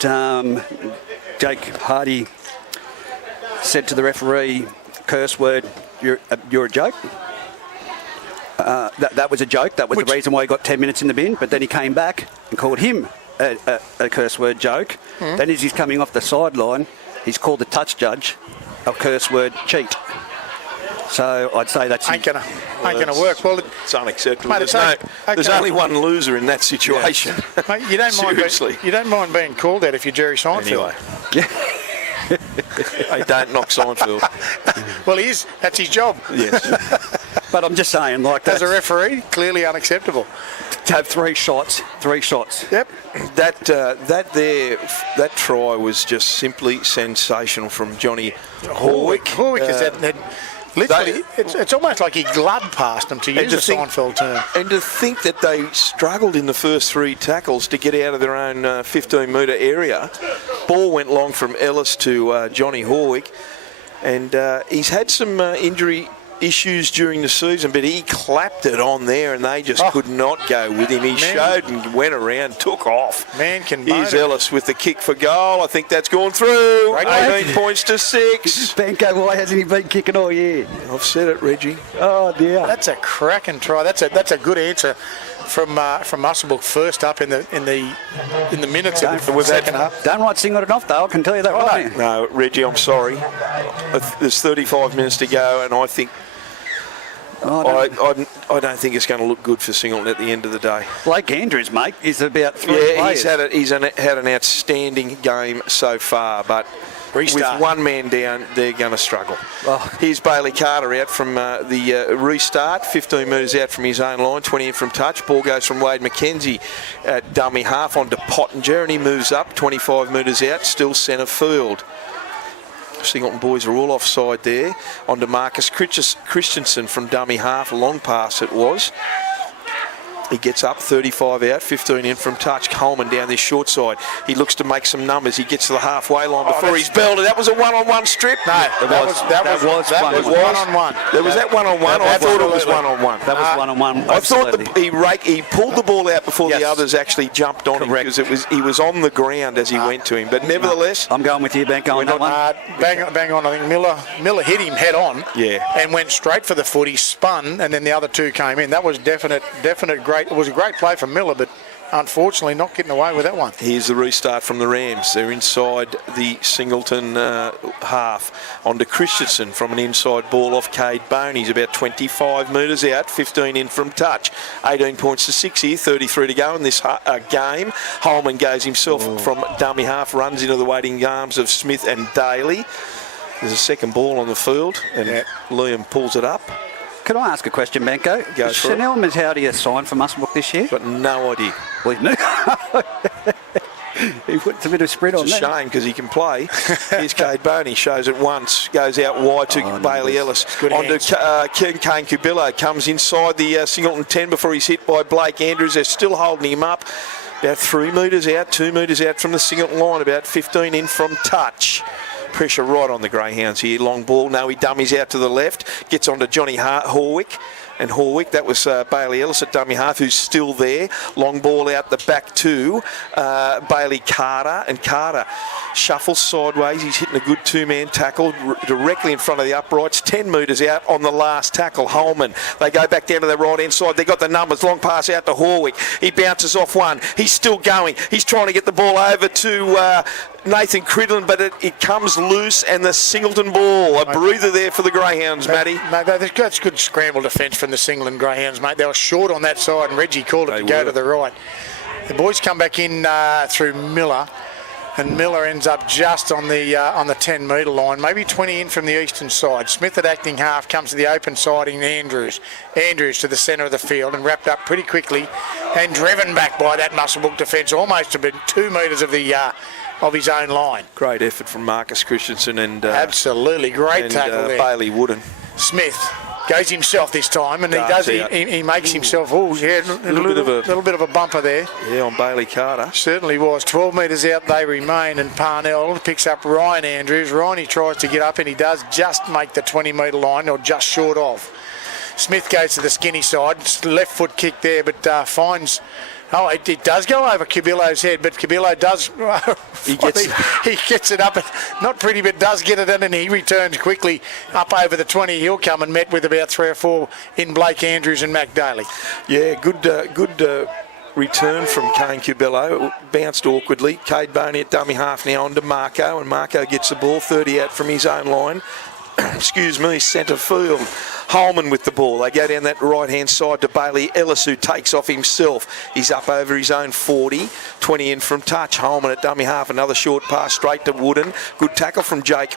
Jake Hardy said to the referee, curse word, you're a joke. That was a joke. That was the reason why he got 10 minutes in the bin. But then he came back and called him a curse word joke. Then as he's coming off the sideline, he's called the touch judge a curse word, cheat. So I'd say that's Ain't gonna work. Well, It's unacceptable. Mate, There's only one loser in that situation. mate, you don't mind. Seriously. You don't mind being called out if you're Jerry Seinfeld. Anyway. Yeah. Hey, don't knock Seinfeld. Well, he is. That's his job. Yes. But I'm just saying, like, As a that's, referee, clearly unacceptable. to have 3 shots. Yep. That try was just simply sensational from Johnny Horwick. Horwick is that literally, it's almost like he glud past them, to use a Seinfeld term. And to think that they struggled in the first 3 tackles to get out of their own 15-metre area. Ball went long from Ellis to Johnny Horwick. And he's had some injury issues during the season, but he clapped it on there and they just could not go with him. He showed and went around, took off. Man can Here's motor. Ellis with the kick for goal. I think that's gone through. Right. 18 points to 6. Benko, why hasn't he been kicking all year? I've said it, Reggie. Oh, dear. That's a cracking try. That's a good answer from Muswellbrook first up in the minutes of the second half. Don't write Singleton off, though, I can tell you that right now. No, Reggie, I'm sorry. There's 35 minutes to go, and I think I don't think it's going to look good for Singleton at the end of the day. Blake Andrews, mate, is about 3 Yeah, players. he's had an outstanding game so far, but Restart. with one man down, they're going to struggle. Oh. Here's Bailey Carter out from the restart, 15 metres out from his own line, 20 in from touch. Ball goes from Wade McKenzie at dummy half onto Pottinger, and he moves up 25 metres out, still centre field. Singleton boys are all offside there. On to Marcus Christensen from dummy half. A long pass it was. He gets up, 35 out, 15 in from touch. Coleman down this short side. He looks to make some numbers. He gets to the halfway line before he's belted. That was a one-on-one strip. No, that was one-on-one. There was that one-on-one. I thought it was one-on-one. That was one-on-one. I thought absolutely. he pulled the ball out before Yes. the others actually jumped on him, Correct. because he was on the ground as he went to him. But nevertheless, I'm going with you, Benko, on that one. Bang on. I think Miller hit him head on. Yeah. And went straight for the footy, spun, and then the other two came in. That was definite great. It was a great play from Miller, but unfortunately not getting away with that one. here's the restart from the Rams. They're inside the Singleton half. On to Christensen from an inside ball off Cade Bone. He's about 25 metres out, 15 in from touch. 18 points to 6 here, 33 to go in this game. Holman goes himself from dummy half, runs into the waiting arms of Smith and Daly. There's a second ball on the field, and Liam pulls it up. Can I ask a question, Benko? Go Is for it. Chanel Mazhoudia signed for Muswellbrook this year? Got no idea. Well, he puts a bit of spread on It's a that. shame because he can play. Here's Cade Boney, shows it once, goes out wide to Bailey Ellis. On to Kane Cubillo, comes inside the Singleton 10 before he's hit by Blake Andrews. They're still holding him up. About 3 metres out, 2 metres out from the Singleton line, about 15 in from touch. Pressure right on the Greyhounds here. Long ball. No, he dummies out to the left. Gets on to Johnny Horwick. And Horwick, that was Bailey Ellis at dummy half, who's still there. Long ball out the back to Bailey Carter. And Carter shuffles sideways. He's hitting a good 2-man tackle directly in front of the uprights. 10 metres out on the last tackle. Holman. They go back down to the right-hand side. They got the numbers. Long pass out to Horwick. He bounces off one. He's still going. He's trying to get the ball over to Nathan Cridlin, but it comes loose, and the Singleton ball. A breather there for the Greyhounds, Matty. Mate, that's good scramble defence from the Singleton Greyhounds, mate. They were short on that side, and Reggie called it to go to the right. The boys come back in through Miller, and Miller ends up just on the 10-metre line, maybe 20 in from the eastern side. Smith at acting half comes to the open side in Andrews. Andrews to the centre of the field and wrapped up pretty quickly and driven back by that Muswellbrook defence, almost to 2 metres of his own line. Great effort from Marcus Christensen and Absolutely great tackle there. Bailey Wooden. Smith goes himself this time, and he makes himself. Oh, yeah, a little bit of a bumper there. Yeah, on Bailey Carter. Certainly was. 12 metres out they remain, and Parnell picks up Ryan Andrews. Ryan, tries to get up, and he does just make the 20-metre line, or just short of. Smith goes to the skinny side, left foot kick there, but finds. Oh, it does go over Cubillo's head, but Cubillo does. He gets it up, not pretty, but does get it in, and he returns quickly up over the 20. He'll come and met with about 3 or 4 in Blake Andrews and Mac Daly. Yeah, good return from Kane Cubello. Bounced awkwardly. Cade Boney at dummy half now on to Marco, and Marco gets the ball 30 out from his own line. Excuse me, centre field. Holman with the ball. They go down that right-hand side to Bailey Ellis, who takes off himself. He's up over his own 40. 20 in from touch. Holman at dummy half. Another short pass straight to Wooden. Good tackle from Jake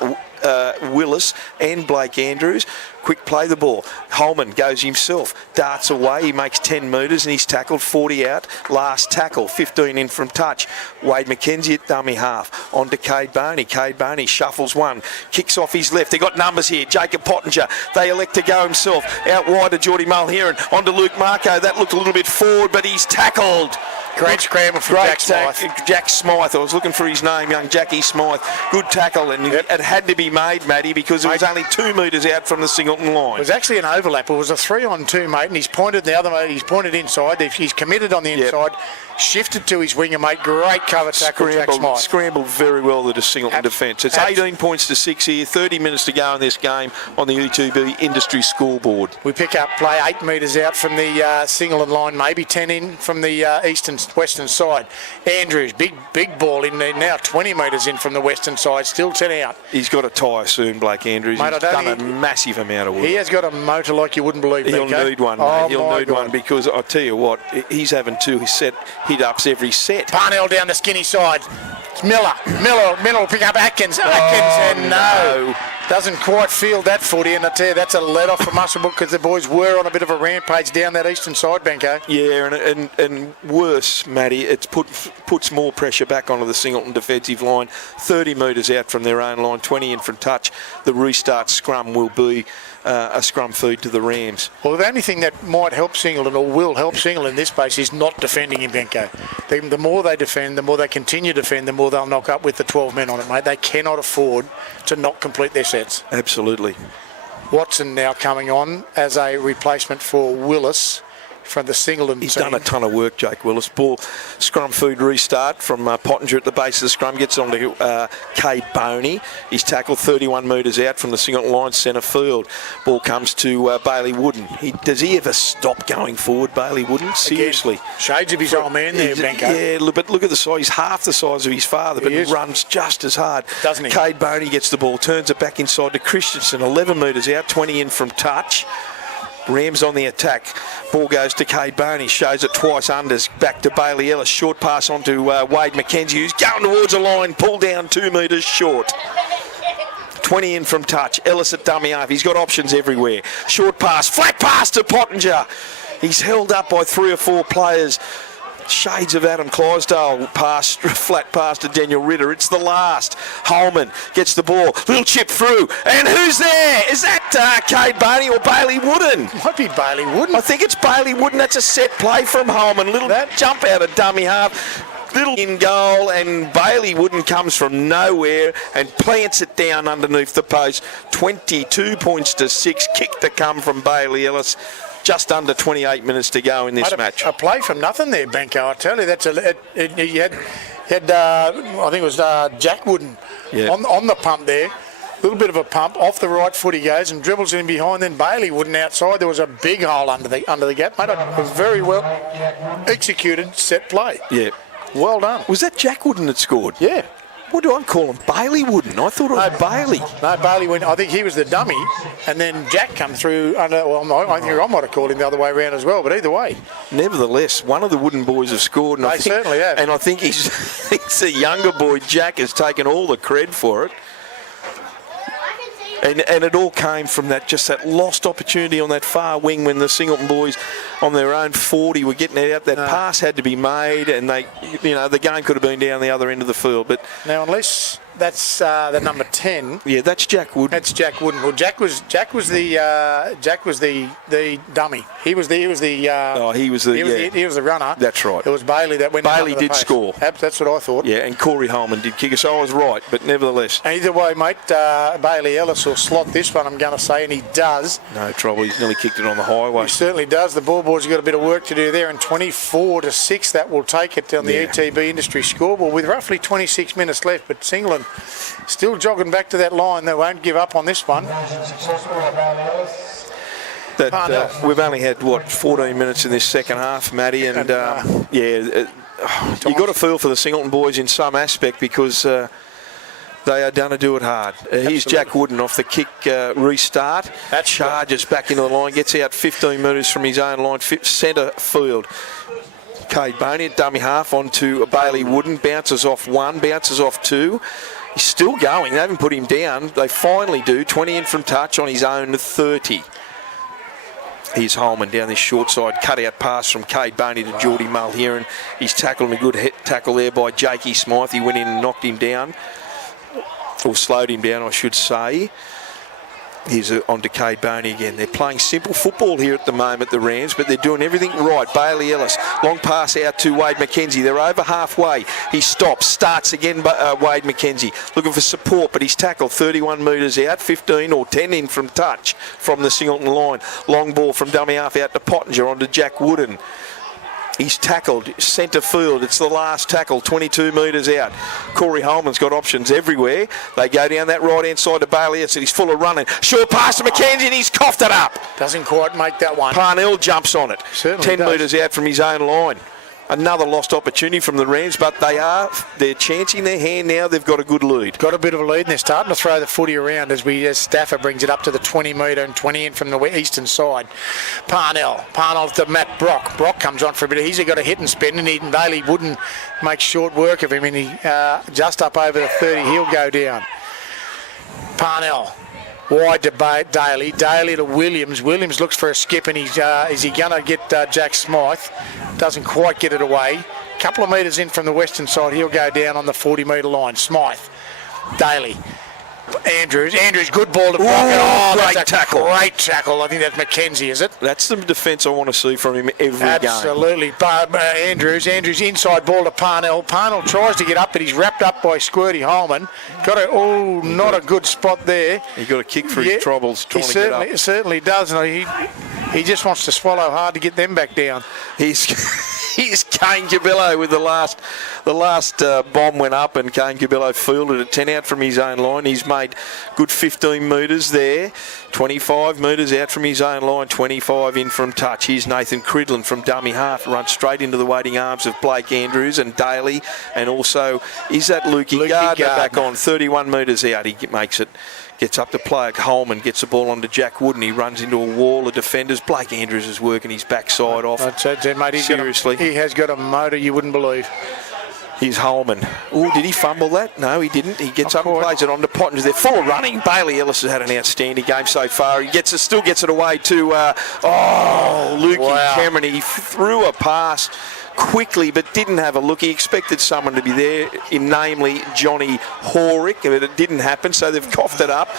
Willis and Blake Andrews. Quick play the ball. Holman goes himself. Darts away. He makes 10 metres and he's tackled 40 out. Last tackle. 15 in from touch. Wade McKenzie at dummy half. On to Cade Boney. Cade Boney shuffles one. Kicks off his left. They've got numbers here. Jacob Pottinger. They elect to go himself. Out wide to Geordie Mulheron. On to Luke Marco. That looked a little bit forward, but he's tackled. Great scramble from Jack Smythe. Jack Smythe. I was looking for his name, young Jackie Smythe. Good tackle, and it had to be made, Matty, because it was only 2 metres out from the Singleton line. It was actually an overlap. It was a 3-on-2, mate, and he's pointed the other way. He's pointed inside. He's committed on the inside. Shifted to his winger, mate. Great cover tackle, Jack Smythe. Scrambled very well to the Singleton defence. It's 18 points to 6 here. 30 minutes to go in this game on the ETB industry scoreboard. We pick up play 8 metres out from the Singleton line, maybe 10 in from the western side. Andrews, big ball in there now, 20 metres in from the western side, still 10 out. He's got a tyre soon, Blake Andrews. Mate, he's done a massive amount of work. He has got a motor like you wouldn't believe. He'll need one, mate. He'll need one, because I tell you what, he's having 2 hit-ups every set. Parnell down the skinny side. It's Miller will pick up Atkins, and no. Doesn't quite feel that footy, and I tell you, that's a let-off for Muswellbrook, because the boys were on a bit of a rampage down that eastern side, Benko. Yeah, and worse, Matty, it puts more pressure back onto the Singleton defensive line. 30 metres out from their own line, 20 in from touch. The restart scrum will be a scrum feed to the Rams. Well, the only thing that might help Singleton, or will help Singleton in this space, is not defending him, Benko. The more they defend, the more they continue to defend, the more they'll knock up with the 12 men on it, mate. They cannot afford to not complete their sets. Absolutely. Watson now coming on as a replacement for Willis from the Singleton He's team. done a ton of work, Jake Willis. Ball, scrum food restart from Pottinger at the base of the scrum. Gets on to Cade Boney. He's tackled 31 metres out from the Singleton line, centre field. Ball comes to Bailey Wooden. Does he ever stop going forward, Bailey Wooden? Seriously. Again, shades of his old man there, Benko. Yeah, but look at the size. He's half the size of his father, but he runs just as hard. Doesn't he? Cade Boney gets the ball, turns it back inside to Christensen. 11 metres out, 20 in from touch. Rams on the attack. Ball goes to Cade Boney. Shows it twice unders. Back to Bailey Ellis. Short pass on to Wade McKenzie, who's going towards a line. Pulled down 2 metres short. 20 in from touch. Ellis at dummy half. He's got options everywhere. Short pass. Flat pass to Pottinger. He's held up by 3 or 4 players. Shades of Adam Clydesdale pass, flat pass to Daniel Ritter. It's the last. Holman gets the ball. Little chip through. And who's there? Is that Cade Boney or Bailey Wooden? Might be Bailey Wooden. I think it's Bailey Wooden. That's a set play from Holman. Little jump out of dummy half. Little in goal, and Bailey Wooden comes from nowhere and plants it down underneath the post. 22 points to 6. Kick to come from Bailey Ellis. Just under 28 minutes to go in this match. A play from nothing there, Benko. I tell you, that's you had I think it was Jack Wooden on the pump there. A little bit of a pump off the right foot he goes and dribbles in behind. Then Bailey Wooden outside. There was a big hole under the gap, mate. A very well executed set play. Yeah, well done. Was that Jack Wooden that scored? Yeah. What do I call him? Bailey Wooden. I thought it was Bailey. No, Bailey went. I think he was the dummy, and then Jack come through. I think I might have called him the other way around as well. But either way, nevertheless, one of the Wooden boys have scored. And they certainly have. And I think it's a younger boy. Jack has taken all the cred for it. And it all came from that lost opportunity on that far wing when the Singleton boys on their own 40 were getting it out. That pass had to be made, and the game could have been down the other end of the field. But now, unless that's the number 10. Yeah, that's Jack Wooden. That's Jack Wooden. Well, Jack was the dummy. He was the runner. That's right. It was Bailey that went. Bailey did score. That's what I thought. Yeah, and Corey Holman did kick us. So I was right, but nevertheless. Either way, mate, Bailey Ellis will slot this one, I'm going to say, and he does. No trouble. He's nearly kicked it on the highway. He certainly does. The ball boys have got a bit of work to do there, and 24-6 that will take it on the ETB industry scoreboard with roughly 26 minutes left. But Singleton still jogging back to that line. They won't give up on this one. Parnell. We've only had, 14 minutes in this second half, Matty, and you got to feel for the Singleton boys in some aspect because they are going to do it hard. Here's Jack Wooden off the kick restart. That charges back into the line, gets out 15 metres from his own line, centre field. Cade Boney at dummy half onto Bailey Wooden, bounces off one, bounces off two. He's still going. They haven't put him down. They finally do. 20 in from touch on his own 30. Here's Holman down this short side. Cut-out pass from Cade Boney to Geordie Mulheron. He's tackled a good tackle there by Jakey Smythe. He went in and knocked him down. Or slowed him down, I should say. Here's on to Cade Boney again. They're playing simple football here at the moment, the Rams, but they're doing everything right. Bailey Ellis, long pass out to Wade McKenzie. They're over halfway. He stops, starts again, Wade McKenzie. Looking for support, but he's tackled 31 metres out, 15 or 10 in from touch from the Singleton line. Long ball from dummy half out to Pottinger onto Jack Wooden. He's tackled centre field. It's the last tackle, 22 metres out. Corey Holman's got options everywhere. They go down that right-hand side to Bailey. He's full of running. Short pass to McKenzie and he's coughed it up. Doesn't quite make that one. Parnell jumps on it. Certainly 10 does. metres out from his own line. Another lost opportunity from the Rams, but they're chancing their hand now. They've got a good lead. Got a bit of a lead, and they're starting to throw the footy around as Stafford brings it up to the 20 metre and 20 in from the eastern side. Parnell to Matt Brock. Brock comes on for a bit. He's got a hit and spin, and Bailey wouldn't make short work of him, and he just up over the 30. He'll go down. Parnell. Wide to Daly. Daly to Williams. Williams looks for a skip, and is he going to get Jack Smythe? Doesn't quite get it away. Couple of metres in from the western side, he'll go down on the 40 metre line. Smythe. Daly. Andrews, good ball to Brock. Great tackle. Great tackle. I think that's McKenzie, is it? That's the defence I want to see from him every game. Absolutely. Andrews inside ball to Parnell. Parnell tries to get up, but he's wrapped up by Squirty Holman. Not a good spot there. He got a kick for his troubles trying to get up. He certainly does. And he just wants to swallow hard to get them back down. Here's Kane Cabello with the last bomb went up, and Kane Cabello fielded it 10 out from his own line. He's made good 15 metres there, 25 metres out from his own line, 25 in from touch. Here's Nathan Cridlin from dummy half, runs straight into the waiting arms of Blake Andrews and Daly, and also is that Lukey Gardner back on 31 metres out. He makes it. Gets up to play. Holman gets the ball onto Jack Wooden. He runs into a wall of defenders. Blake Andrews is working his backside off. Mate, seriously. He has got a motor you wouldn't believe. Here's Holman. Oh, did he fumble that? No, he didn't. He gets up and plays it on to Pottinger. They're full of running. Bailey Ellis has had an outstanding game so far. He still gets it away to Lukey Cameron. He threw a pass quickly but didn't have a look. He expected someone to be there, namely Johnny Horick, but it didn't happen, so they've coughed it up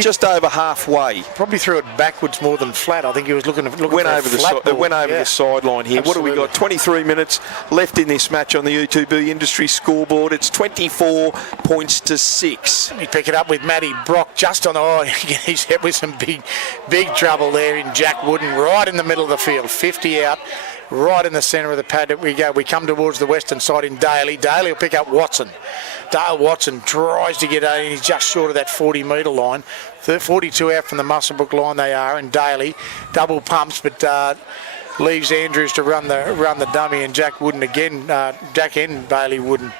just over halfway. Probably threw it backwards more than flat. I think he was looking It went over the sideline here. Absolutely. What do we got? 23 minutes left in this match on the U2B Industry scoreboard. It's 24 points to 6. You pick it up with Matty Brock just on he's hit with some big trouble there in Jack Wooden, right in the middle of the field. 50 out. Right in the centre of the pad we go. We come towards the western side in Daly. Daly will pick up Watson. Dale Watson tries to get in. He's just short of that 40 metre line. 42 out from the Muswellbrook line they are. And Daly double pumps, but leaves Andrews to run the dummy. And Jack Wooden again. Jack and Bailey Wooden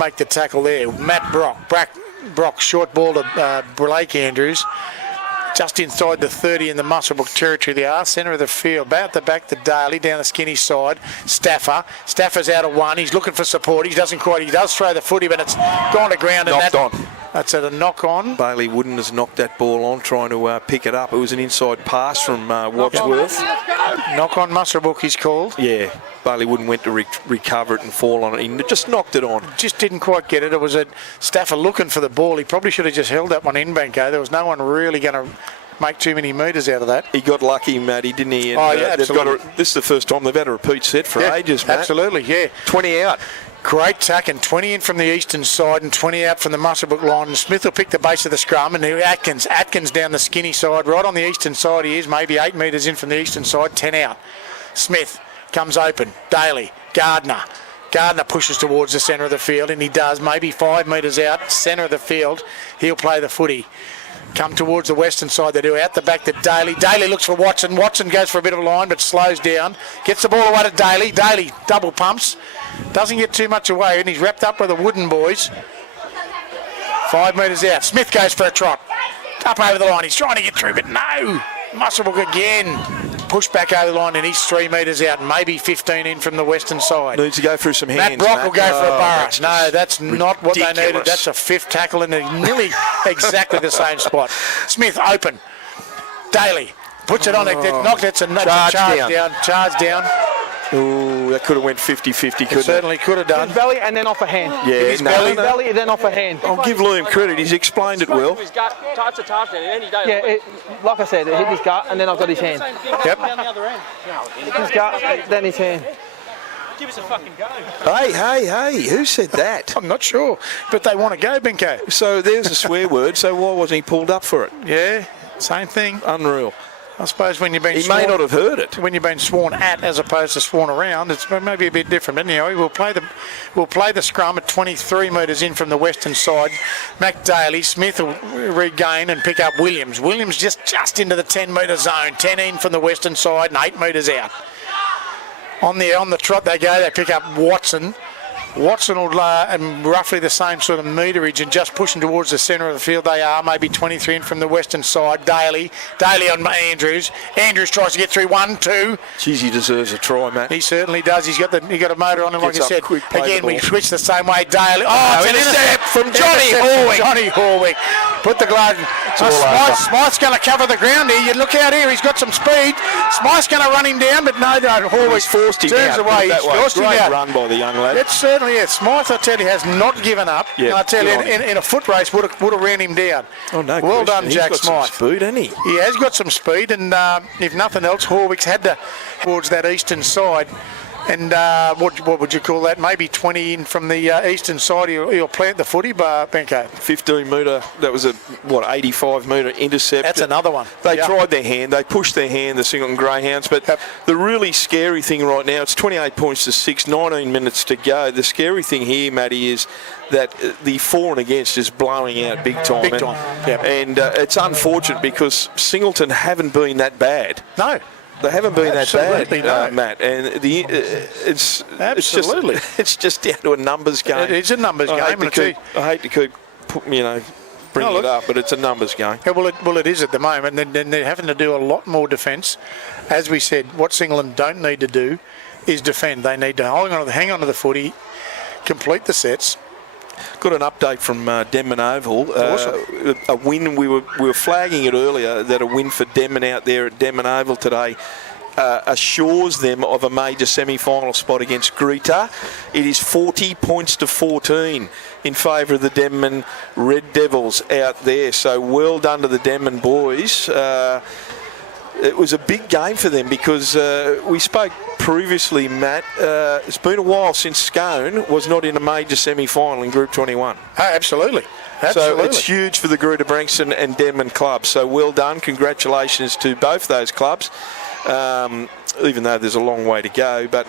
make the tackle there. Matt Brock short ball to Blake Andrews. Just inside the 30 in the Muswellbrook territory. They are centre of the field. About the back to Daly, down the skinny side. Staffer's out of one. He's looking for support. He does throw the footy, but it's gone to ground. Knocked on. That's a knock on. Bailey Wooden has knocked that ball on, trying to pick it up. It was an inside pass from Wadsworth. Knock on Muswellbrook, he's called. Yeah. Bailey Wooden went to recover it and fall on it. He just knocked it on. Just didn't quite get it. It was a Staffer looking for the ball. He probably should have just held that one in, Benko. There was no one really going to make too many metres out of that. He got lucky, Matty, didn't he? And, absolutely. This is the first time they've had a repeat set for ages, Matt. Absolutely, yeah. 20 out. Great tack, and 20 in from the eastern side and 20 out from the Muswellbrook line. And Smith will pick the base of the scrum, and Atkins down the skinny side, right on the eastern side he is, maybe 8 metres in from the eastern side, 10 out. Smith comes open. Daly, Gardner pushes towards the centre of the field, and he does, maybe 5 metres out, centre of the field. He'll play the footy. come towards the western side. They do out the back to Daly. Daly looks for Watson. Watson goes for a bit of a line but slows down. Gets the ball away to Daly. Daly double pumps. Doesn't get too much away, and he's wrapped up with the Wooden boys. 5 metres out. Smith goes for a trot. Up over the line. He's trying to get through, but no. Muswellbrook again. Pushed back over the line, and he's 3 metres out, maybe 15 in from the western side. Needs to go through some hands. Matt Brock will go for a burrow. No, that's ridiculous. not what they needed. That's a 5th tackle in nearly exactly the same spot. Smith open. Daly puts it on. Knocked. It's a charge down. Charge down. Ooh, that could have went 50-50, couldn't it? Certainly could have done. His belly and then off a hand. Yeah, His belly and then off a hand. I'll give Liam credit. He's explained it well. Yeah, like I said, it hit his gut and then I've got his hand. Yep. Hit his gut, then his hand. Give us a fucking go. Hey, who said that? I'm not sure, but they want to go, Benko. So there's a swear word, so why wasn't he pulled up for it? Yeah, same thing. Unreal. I suppose when you've been He may not have heard it. when you've been sworn at as opposed to sworn around, it's maybe a bit different. But anyway, we'll play the scrum at 23 metres in from the western side. Mac Daly, Smith will regain and pick up Williams. Williams just into the 10 metre zone. 10 in from the western side and 8 metres out. On the trot they go. They pick up Watson. Watson will and roughly the same sort of meterage and just pushing towards the centre of the field. They are maybe 23 in from the western side. Daly on Andrews. Andrews tries to get through 1, 2. Geez, he deserves a try, Matt. He certainly does. He got a motor on him, like I said. Quick, play again, the we ball. switch the same way. Daly. Oh, it's an intercept from Johnny Horwick. Johnny Horwick. Put the glove. Smythe's going to cover the ground here. You look out here. He's got some speed. Smythe's going to run him down, but no, Horwick He's forced him turns out. away. He's forced him Great out. run by the young lad. It certainly is. Smythe, I tell you, has not given up. Yeah, And I tell you, good on him. in a foot race, would have ran him down. Oh, no Well question. done, Jack He's got Smythe. some speed, hasn't he? He has got some speed, and if nothing else, Horwick's had to towards that eastern side. And what would you call that? Maybe 20 in from the eastern side. He'll plant the footy, Benko. 15 metre, that was a 85 metre intercept. That's another one. They Yeah. tried their hand, they pushed their hand, the Singleton Greyhounds, but the really scary thing right now, it's 28 points to 6, 19 minutes to go. The scary thing here, Matty, is that the for and against is blowing out big time. Big time, yep. And it's unfortunate because Singleton haven't been that bad. No. They haven't been Absolutely that bad, no. Matt. And it's Absolutely. it's just down to a numbers game. It is a numbers game. I and hate to keep bringing it up, but it's a numbers game. Yeah, well, it is at the moment. And they're having to do a lot more defence. As we said, what Singleton don't need to do is defend. They need to hang on to the footy, complete the sets. Got an update from Denman Oval. Awesome. A win. We were flagging it earlier that a win for Denman out there at Denman Oval today assures them of a major semi-final spot against Greta. It is 40 points to 14 in favour of the Denman Red Devils out there. So well done to the Denman boys. It was a big game for them because we spoke previously, Matt. It's been a while since Scone was not in a major semi-final in Group 21. Oh, absolutely. So it's huge for the Gruta Brankston and Denman clubs. So well done. Congratulations to both those clubs, even though there's a long way to go. But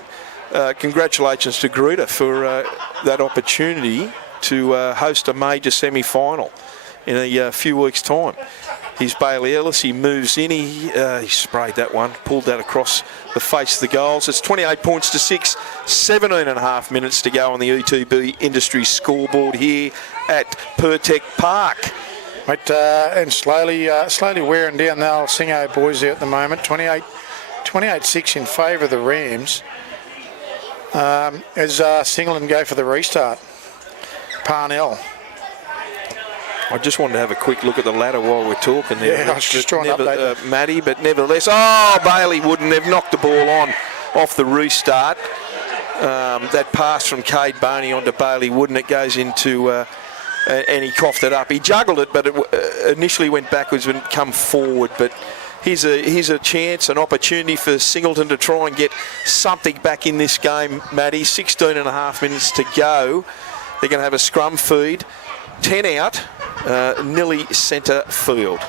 congratulations to Gruta for that opportunity to host a major semi-final in a few weeks' time. Here's Bailey Ellis. He moves in. He sprayed that one, pulled that across the face of the goals. It's 28 points to 6, 17 and a half minutes to go on the ETB Industries scoreboard here at Pertec Park. But, and slowly wearing down the old Singo boys there at the moment. 28-6 in favour of the Rams. As Singleton go for the restart. Parnell. I just wanted to have a quick look at the ladder while we're talking there. Yeah, I was just trying to update Matty, but nevertheless, Bailey wouldn't. They've knocked the ball on off the restart. That pass from Cade Boney onto Bailey Wooden, it goes into, and he coughed it up. He juggled it, but it initially went backwards and come forward. But here's a chance, an opportunity for Singleton to try and get something back in this game, Matty. 16 and a half minutes to go. They're going to have a scrum feed. 10 out, Nilly centre field.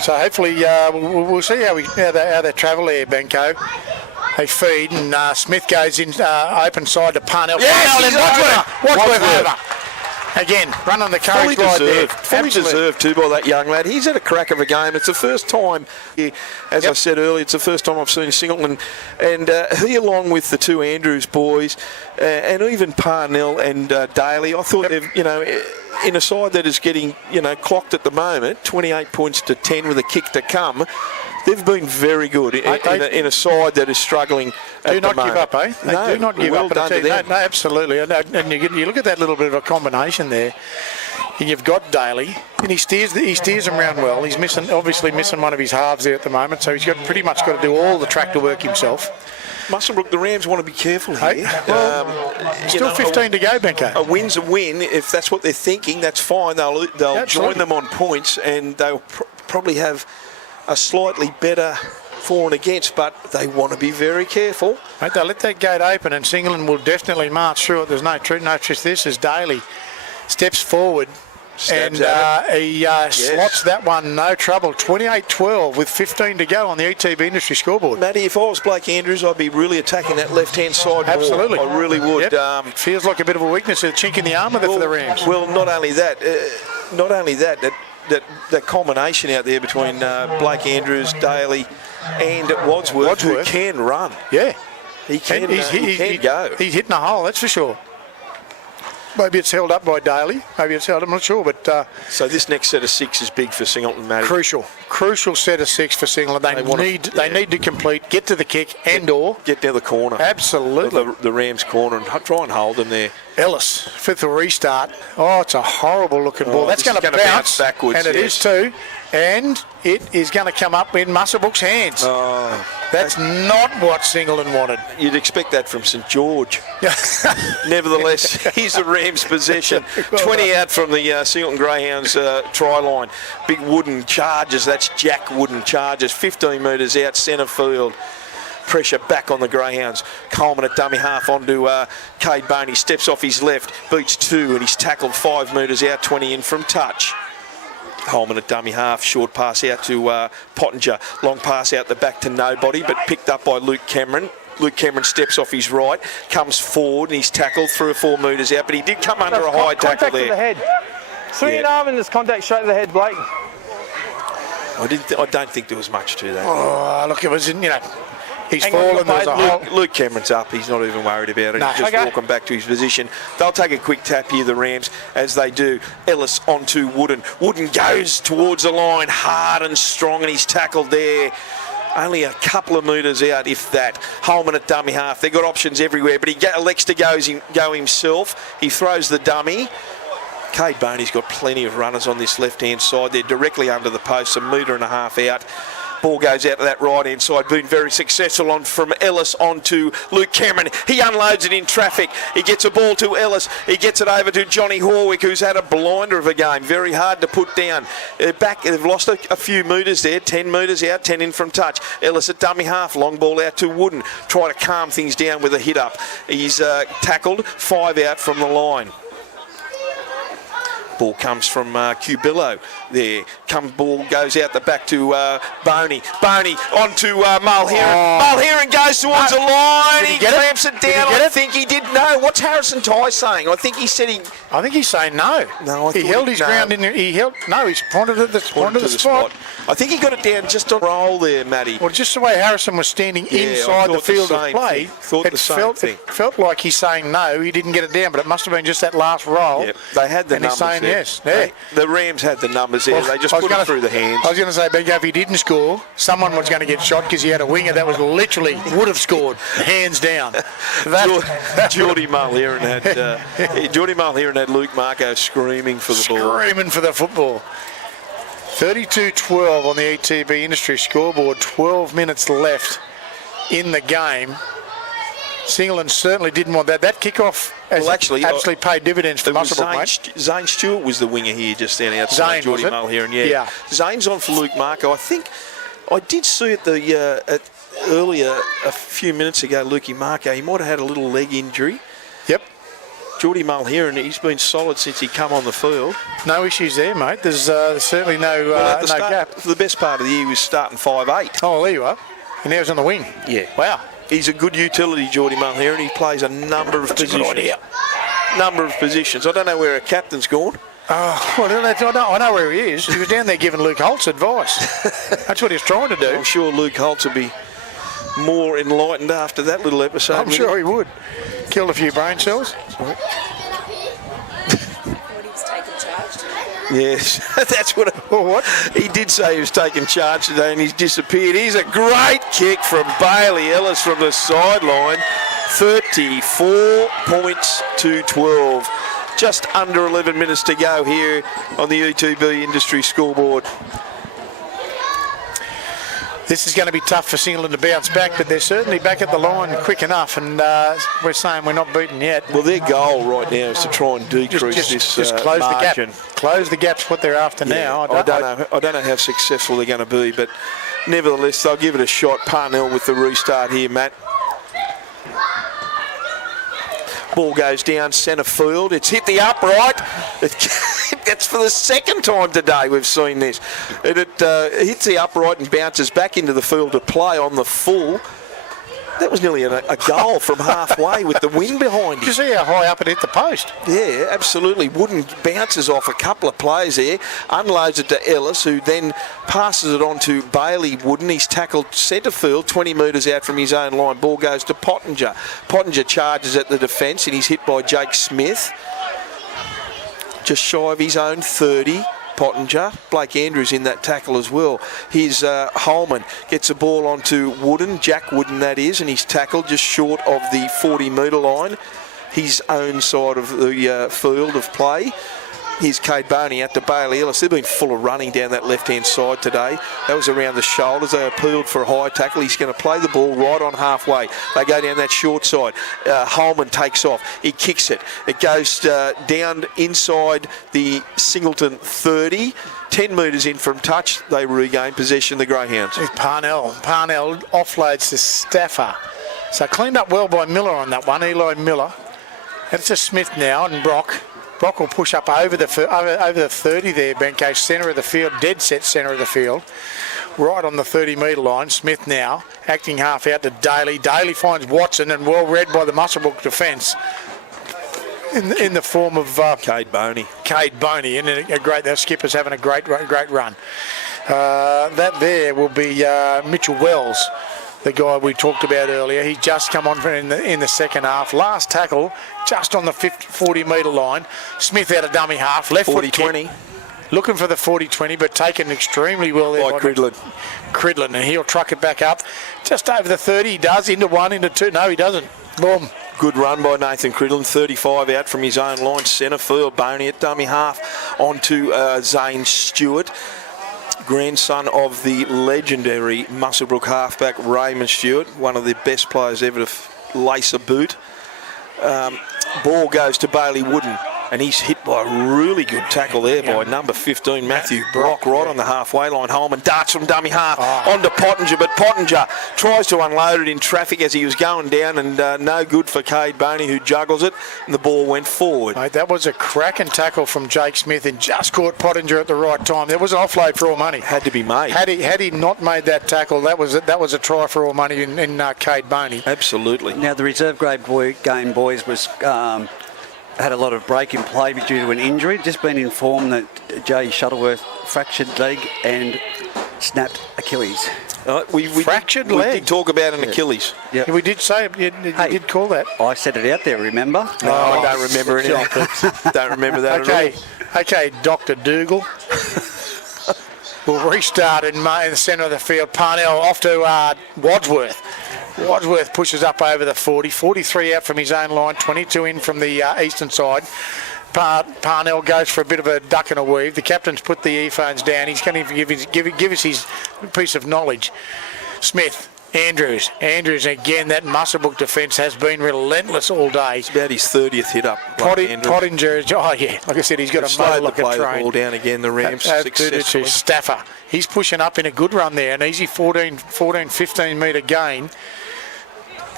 So hopefully we'll see how they travel there, Benko. They feed and Smith goes in open side to Parnell. Yes, Parnell he's and Wadsworth over. Again, running the courage Fully right there. deserved. Fully Absolutely. deserved too by that young lad. He's had a crack of a game. It's the first time, as I said earlier, it's the first time I've seen Singleton. And he, along with the two Andrews boys, and even Parnell and Daly, I thought they've, in a side that is getting, clocked at the moment, 28 points to 10 with a kick to come, they've been very good in a side that is struggling at Do the not moment. give up, eh? They do not give well up. done to them. No, absolutely. And you look at that little bit of a combination there, and you've got Daly, and he steers them around well. He's obviously missing one of his halves there at the moment, so he's pretty much got to do all the tractor work himself. Muswellbrook, the Rams want to be careful here. Still 15 to go, Benko. A win's a win. If that's what they're thinking, that's fine. They'll join them on points, and they'll probably have a slightly better for and against, but they want to be very careful. Mate, they'll let that gate open, and Singleton will definitely march through it. There's no trick to this as Daly steps forward. Stabs And at he slots that one, no trouble. 28-12 with 15 to go on the ETB industry scoreboard. Matty, if I was Blake Andrews, I'd be really attacking that left-hand side Absolutely. more. I really would. Yep. Feels like a bit of a weakness, a chink in the armour there for the Rams. Well, not only that, that combination out there between Blake Andrews, Daly, and Wadsworth, who can run. Yeah. He can, he can go. He's hitting a hole, that's for sure. Maybe it's held up by Daly. Maybe it's held up, I'm not sure. But so this next set of 6 is big for Singleton, Matty. Crucial set of 6 for Singleton. They need to complete, get to the kick, get near the corner. Absolutely. The Rams' corner, and try and hold them there. Ellis, fifth restart. Oh, it's a horrible looking ball. That's going to bounce backwards. And it is too. And it is going to come up in Muswellbrook's hands. Oh, that's not what Singleton wanted. You'd expect that from St George. Nevertheless, here's the Rams' possession. 20 out from the Singleton Greyhounds try line. Big wooden charges. That's Jack Wooden charges. 15 metres out, centre field. Pressure back on the Greyhounds. Coleman at dummy half onto Cade Boney. Steps off his left, beats 2, and he's tackled 5 metres out, 20 in from touch. Coleman at dummy half, short pass out to Pottinger. Long pass out the back to nobody, but picked up by Luke Cameron. Luke Cameron steps off his right, comes forward, and he's tackled 3 or 4 metres out, but he did come under a high tackle there. Contact to the head. Swing an arm and there's contact straight to the head, Blake. I don't think there was much to that. Oh, look, it was, he's fallen. There's a hole. Luke Cameron's up. He's not even worried about it. No. He's just walking back to his position. They'll take a quick tap here, the Rams, as they do. Ellis onto Wooden. Wooden goes towards the line, hard and strong, and he's tackled there. Only a couple of metres out, if that. Holman at dummy half. They've got options everywhere, but he elects to go himself. He throws the dummy. Cade Boney's got plenty of runners on this left-hand side. They're directly under the post, a metre and a half out. Ball goes out to that right-hand side, been very successful on from Ellis onto Luke Cameron. He unloads it in traffic. He gets a ball to Ellis. He gets it over to Johnny Horwick, who's had a blinder of a game. Very hard to put down. They've lost a few metres there. 10 metres out, 10 in from touch. Ellis at dummy half. Long ball out to Wooden. Try to calm things down with a hit-up. He's tackled 5 out from the line. Ball comes from Cubillo there. Ball goes out the back to Boney. Boney onto Mulheron. Mulheron goes towards the line. He clamps it down. I think he did. No, what's Harrison Ty saying? I think he said he... I think he's saying no. No, he held his ground in there. He's pointed at the spot. I think he got it down just on roll there, Matty. Well, just the way Harrison was standing inside the field of play, it felt like he's saying no, he didn't get it down, but it must have been just that last roll. Yep. They had the numbers saying there. Yes. Yeah. The Rams had the numbers there. They just put it through the hands. I was going to say, Benko, if he didn't score, someone was going to get shot because he had a winger that was literally would have scored, hands down. Geordie Mulheron had Luke Marco screaming for the ball. Screaming for the football. 32-12 on the ETB industry scoreboard. 12 minutes left in the game. Singleton certainly didn't want that. That kickoff actually paid dividends for Muswellbrook, mate. Zane Stewart was the winger here just then outside Geordie Mulheron. Yeah. Zane's on for Luke Marco. I think I did see at the earlier a few minutes ago, Lukey Marco. He might have had a little leg injury. Yep. Geordie Mulheron, he's been solid since he come on the field. No issues there, mate. There's certainly no gap. For the best part of the year, he was starting 5'8". Oh, there you are. And now he's on the wing. Yeah. Wow. He's a good utility, Geordie Mulheron. He plays a number of positions. Good idea. number of positions. I don't know where a captain's gone. Oh, well, I know where he is. He was down there giving Luke Holtz advice. That's what he was trying to do. I'm sure Luke Holtz will be more enlightened after that little episode. I'm sure he would. Killed a few brain cells. Yes, that's what. What? He did say he was taking charge today, and he's disappeared. Here's a great kick from Bailey Ellis from the sideline. 34 points to 12. Just under 11 minutes to go here on the UTB Industry Scoreboard. This is going to be tough for Singleton to bounce back, but they're certainly back at the line quick enough, and we're saying we're not beaten yet. Well, their goal right now is to try and decrease this close margin. the gap. Close the gap's what they're after now. I don't know how successful they're going to be, but nevertheless, they'll give it a shot. Parnell with the restart here, Matt. Ball goes down centre field. It's hit the upright. That's for the second time today we've seen this. It hits the upright and bounces back into the field to play on the full. That was nearly a goal from halfway with the wind behind Did you him. see how high up it hit the post? Yeah, absolutely. Wooden bounces off a couple of players there, unloads it to Ellis, who then passes it on to Bailey Wooden. He's tackled centre field, 20 metres out from his own line. Ball goes to Pottinger. Pottinger charges at the defence, and he's hit by Jake Smith. Just shy of his own 30. Pottinger. Blake Andrews in that tackle as well. Here's Holman. Gets the ball onto Wooden, Jack Wooden that is, and he's tackled just short of the 40-metre line. His own side of the field of play. Here's Cade Boney out to Bailey Ellis. They've been full of running down that left-hand side today. That was around the shoulders. They appealed for a high tackle. He's going to play the ball right on halfway. They go down that short side. Holman takes off. He kicks it. It goes down inside the Singleton 30. 10 metres in from touch. They regain possession, the Greyhounds. With Parnell. Parnell offloads to Staffer. So cleaned up well by Miller on that one, Eli Miller. And it's a Smith now and Brock. Brock will push up over the 30 there, Benko, centre of the field, dead set centre of the field. Right on the 30-metre line. Smith now, acting half out to Daly. Daly finds Watson and well read by the Muswellbrook defence in the form of Cade Boney. Cade Boney, and their skipper's having a great run. That there will be Mitchell Wells, the guy we talked about earlier. He's just come on in the second half. Last tackle, just on the 40-metre line. Smith out of dummy half, left 40-20. Looking for the 40-20, but taken extremely well there by Cridlin. Cridlin, and he'll truck it back up. Just over the 30, he does, into one, into two. No, he doesn't. Boom. Good run by Nathan Cridlin, 35 out from his own line, centre field. Boney at dummy half onto Zane Stewart, grandson of the legendary Muswellbrook halfback Raymond Stewart, one of the best players ever to lace a boot. Ball goes to Bailey Wooden, and he's hit by a really good tackle there by number 15, Matthew Brock, right on the halfway line. Holman darts from dummy half onto Pottinger, but Pottinger tries to unload it in traffic as he was going down, and no good for Cade Boney, who juggles it, and the ball went forward. Mate, that was a cracking tackle from Jake Smith, and just caught Pottinger at the right time. There was an offload for all money. Had to be made. Had he not made that tackle, that was a try for all money in Cade Boney. Absolutely. Now, the reserve grade game, boys, was had a lot of break in play due to an injury. Just been informed that Jay Shuttleworth fractured leg and snapped Achilles. We Fractured we leg. did talk about an Achilles. Yep. We did say you did call that. I said it out there, remember? No, I don't remember anything. Don't remember that at all. Okay, Dr. Dougal. We'll restart in the centre of the field. Parnell off to Wadsworth. Wadsworth pushes up over the 40. 43 out from his own line. 22 in from the eastern side. Parnell goes for a bit of a duck and a weave. The captain's put the earphones down. He's going to give us his piece of knowledge. Smith. Andrews again. That Muswellbrook defence has been relentless all day. It's about his 30th hit up. Pottinger, like I said, he's got a motor like a train. The ball down again. The Rams successfully. Staffer, he's pushing up in a good run there. An easy 15 metre gain.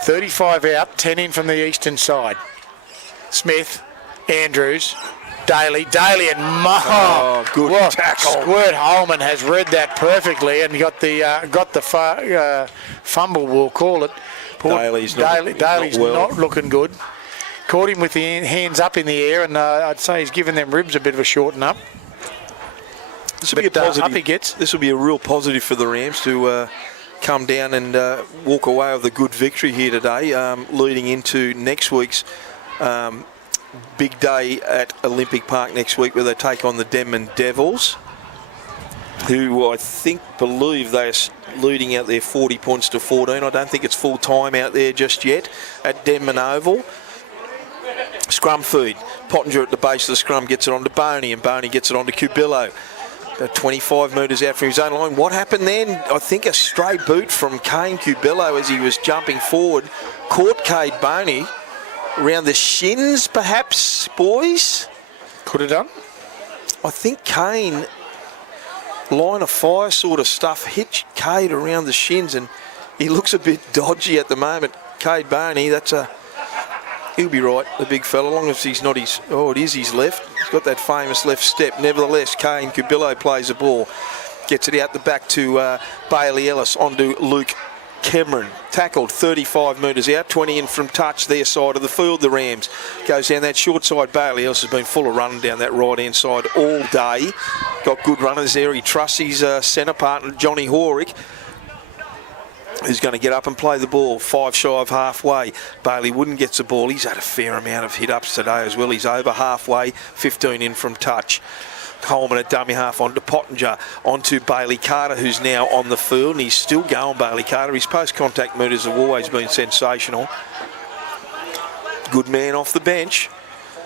35 out, 10 in from the eastern side. Smith, Andrews, Daly and good tackle. Squirt Holman has read that perfectly and got the fumble, we'll call it. Daly's not looking good. Caught him with the hands up in the air, and I'd say he's given them ribs a bit of a shorten up. This will be a positive. Up he gets. This will be a real positive for the Rams to come down and walk away with a good victory here today, leading into next week's big day at Olympic Park next week, where they take on the Denman Devils, who I believe they're leading out there 40 points to 14. I don't think it's full time out there just yet at Denman Oval. Scrum feed. Pottinger at the base of the scrum gets it on to Boney, and Boney gets it on to Cubillo. About 25 metres out from his own line. What happened then? I think a stray boot from Kane Cubillo as he was jumping forward. Caught Cade Boney around the shins, perhaps, boys? Could have done. I think Kane, line of fire sort of stuff, hit Cade around the shins, and he looks a bit dodgy at the moment. Cade Boney, he'll be right, the big fella, as long as he's not his... Oh, it is his left. He's got that famous left step. Nevertheless, Kane Cubillo plays the ball. Gets it out the back to Bailey Ellis, onto Luke Cameron. Tackled 35 metres out, 20 in from touch, their side of the field, the Rams. Goes down that short side. Bailey Ellis has been full of running down that right-hand side all day. Got good runners there. He trusts his centre partner, Johnny Horick, who's going to get up and play the ball. 5 shy of halfway. Bailey Wooden gets the ball. He's had a fair amount of hit-ups today as well. He's over halfway, 15 in from touch. Coleman at dummy half onto Pottinger, onto Bailey Carter, who's now on the field, and he's still going, Bailey Carter. His post-contact meters have always been sensational. Good man off the bench.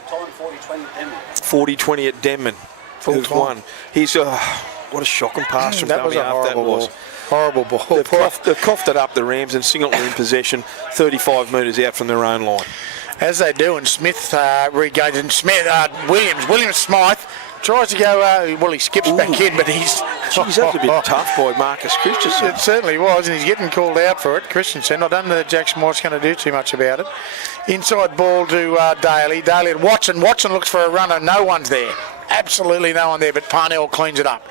40-20 at Denman. Who's won. He's what a shocking pass from dummy half that was. Horrible ball. They've coughed it up, the Rams, and Singleton in possession, 35 metres out from their own line. As they do, and Smith regains, and Williams Smythe tries to go, well, he skips back in, but he's... Geez, that was a bit tough by Marcus Christensen. It certainly was, and he's getting called out for it, Christensen. I don't know that Jack Smythe's going to do too much about it. Inside ball to Daly. Daly and Watson. Watson looks for a runner. No one's there. Absolutely no one there, but Parnell cleans it up.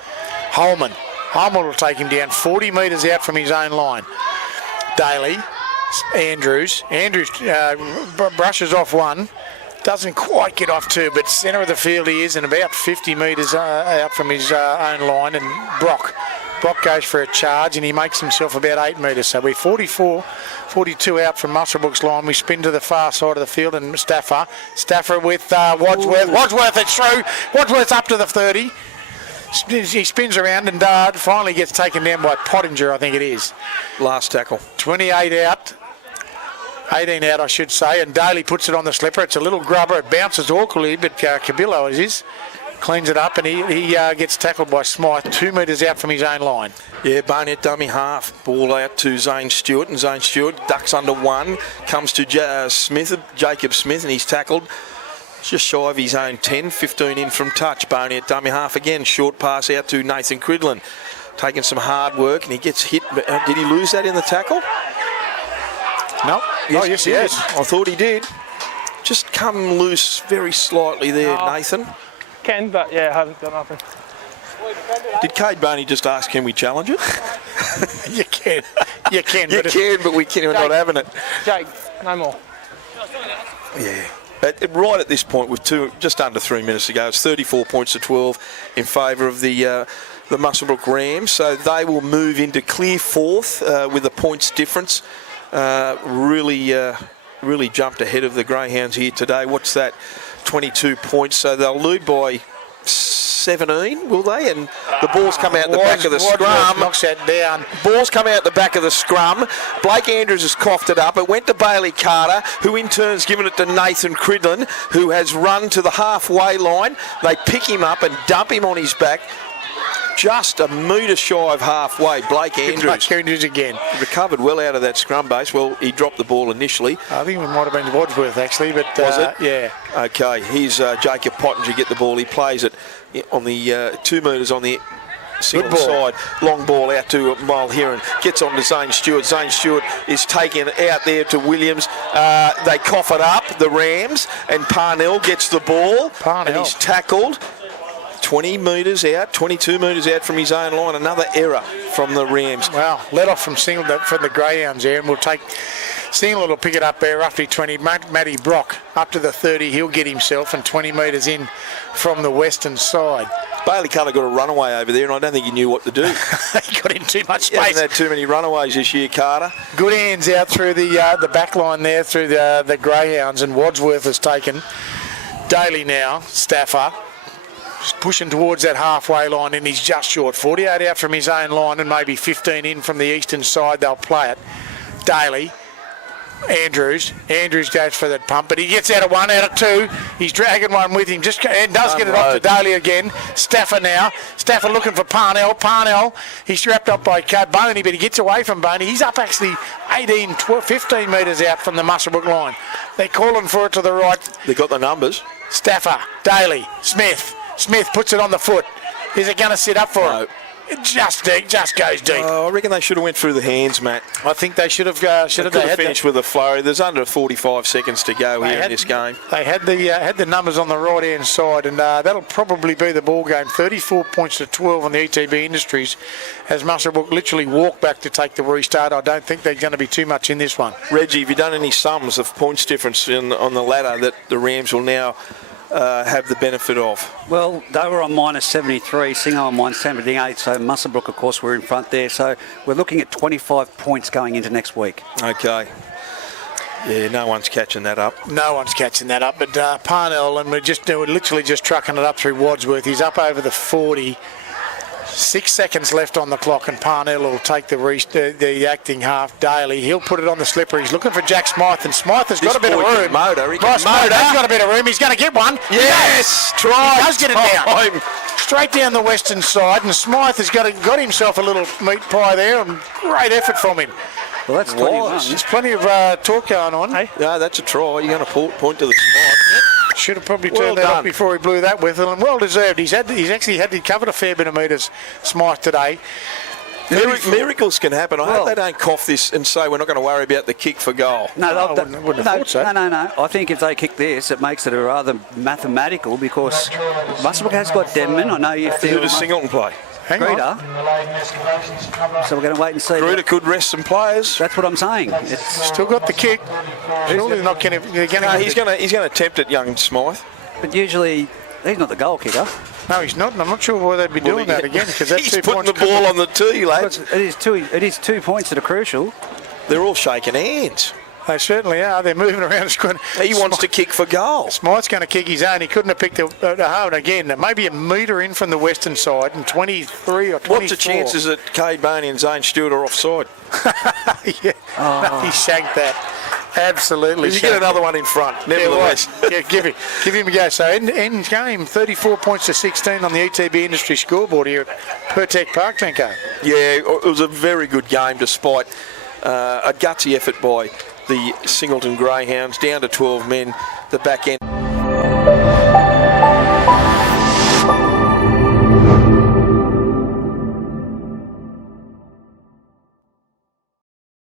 Holman will take him down 40 metres out from his own line. Daly, Andrews brushes off one. Doesn't quite get off two, but centre of the field he is, and about 50 metres out from his own line. And Brock goes for a charge, and he makes himself about 8 metres. So we're 42 out from Muswellbrook's line. We spin to the far side of the field, and Stafford with Wadsworth. Ooh. Wadsworth, it's through. Wadsworth's up to the 30. He spins around and finally gets taken down by Pottinger, I think it is. Last tackle. 28 out. 18 out, I should say, and Daly puts it on the slipper. It's a little grubber. It bounces awkwardly, but Cubillo cleans it up, and he gets tackled by Smythe 2 metres out from his own line. Yeah, Barnett dummy half. Ball out to Zane Stewart, and Zane Stewart ducks under one. Comes to Jacob Smith, and he's tackled just shy of his own 10. 15 in from touch. Barnett dummy half again. Short pass out to Nathan Cridlin. Taking some hard work, and he gets hit. Did he lose that in the tackle? No. Yes, he did. I thought he did. Just come loose very slightly there, Nathan. Can, but yeah, I haven't got nothing. Did Cade Boney just ask, can we challenge it? You can. But we're not having it. Jake, no more. Yeah. Right at this point, with just under 3 minutes to go, it's 34 points to 12 in favour of the Muswellbrook Rams. So they will move into clear fourth with a points difference. Really jumped ahead of the Greyhounds here today. What's that? 22 points. So they'll lead by 17, will they? And the balls come out the back of the scrum. Knocks that down. Balls come out the back of the scrum. Blake Andrews has coughed it up. It went to Bailey Carter, who in turn's given it to Nathan Cridlin, who has run to the halfway line. They pick him up and dump him on his back. Just a metre shy of halfway. Blake Andrews again. Recovered well out of that scrum base. Well, he dropped the ball initially. I think it might have been Wadsworth, actually. But was it? Yeah. Okay, here's Jacob Pottinger get the ball. He plays it on the 2 metres on the single side. Long ball out to Mulheron. Gets on to Zane Stewart. Zane Stewart is taken out there to Williams. They cough it up, the Rams, and Parnell gets the ball. And he's tackled. 20 metres out, 22 metres out from his own line. Another error from the Rams. Well, let off from Singleton from the Greyhounds there, and we'll take Singleton will pick it up there, roughly 20. Matty Brock up to the 30. He'll get himself and 20 metres in from the western side. Bailey Cutler got a runaway over there, and I don't think he knew what to do. He got in too much He hasn't space. had too many runaways this year, Carter. Good hands out through the back line there, through the Greyhounds, and Wadsworth has taken. Daly now, Stafford, pushing towards that halfway line, and he's just short. 48 out from his own line and maybe 15 in from the eastern side. They'll play it. Daly, Andrews goes for that pump, but he gets out of one, out of two. He's dragging one with him, and does get it off to Daly again. Stafford now. Stafford looking for Parnell. He's wrapped up by Boney, but he gets away from Boney. He's up actually 18, 12, 15 metres out from the Muswellbrook line. They're calling for it to the right. They got the numbers. Stafford, Daly, Smith puts it on the foot. Is it going to sit up for it? It just goes deep. I reckon they should have went through the hands, Matt. I think they should have. They could have finished with a flurry. There's under 45 seconds to go here in this game. They had the numbers on the right hand side, and that'll probably be the ball game. 34 points to 12 on the ETB Industries, as Muswellbrook literally walk back to take the restart. I don't think there's going to be too much in this one. Reggie, have you done any sums of points difference on the ladder that the Rams will now have the benefit of? Well, they were on minus 73, Singo on minus 78, so Muswellbrook, of course, were in front there. So we're looking at 25 points going into next week. Okay. Yeah, no one's catching that up. No one's catching that up, but Parnell, and we're literally just trucking it up through Wadsworth. He's up over the 40. 6 seconds left on the clock, and Parnell will take the acting half. Daly, he'll put it on the slipper. He's looking for Jack Smythe, and Smythe has got a bit of room. He's got a bit of room. He's going to get one. Yes, try. He does get it down. Straight down the western side, and Smythe has got himself a little meat pie there, and great effort from him. Well, that's 21. There's plenty of talk going on. Hey. No, that's a try. You're going to point to the spot. Should have probably Well turned that done. off before he blew that whistle, and well deserved. He's actually had to cover a fair bit of metres, Smythe, today. Miracles can happen. I hope they don't cough this and say we're not going to worry about the kick for goal. No, I wouldn't have thought so. No. I think if they kick this, it makes it a rather mathematical, because Muswellbrook has got Denman. I know you feel. Who does Singleton play? Hang on. Gruder. So we're going to wait and see. Gruder could rest some players. That's what I'm saying. It's Still got the kick. Surely they're not going to. No, he's going to tempt it, young Smythe. But usually he's not the goal kicker. No, he's not, and I'm not sure why they'd be doing that again, because that's he's 2 putting points. the ball on the tee, lads. It is 2 points that are crucial. They're all shaking hands. They certainly are. They're moving around the squad. He wants to kick for goal. Smythe's going to kick his own. He couldn't have picked the hole again. Maybe a metre in from the western side, and 23 or 24. What's the chances that Cade Boney and Zane Stewart are offside? Yeah. No, he shanked that. Absolutely. You get another one in front, nevertheless. Yeah, give him a go. So end game, 34 points to 16 on the ETB Industry scoreboard here at Pertec Park, Tenko. Yeah, it was a very good game despite a gutsy effort by the Singleton Greyhounds, down to 12 men, the back end.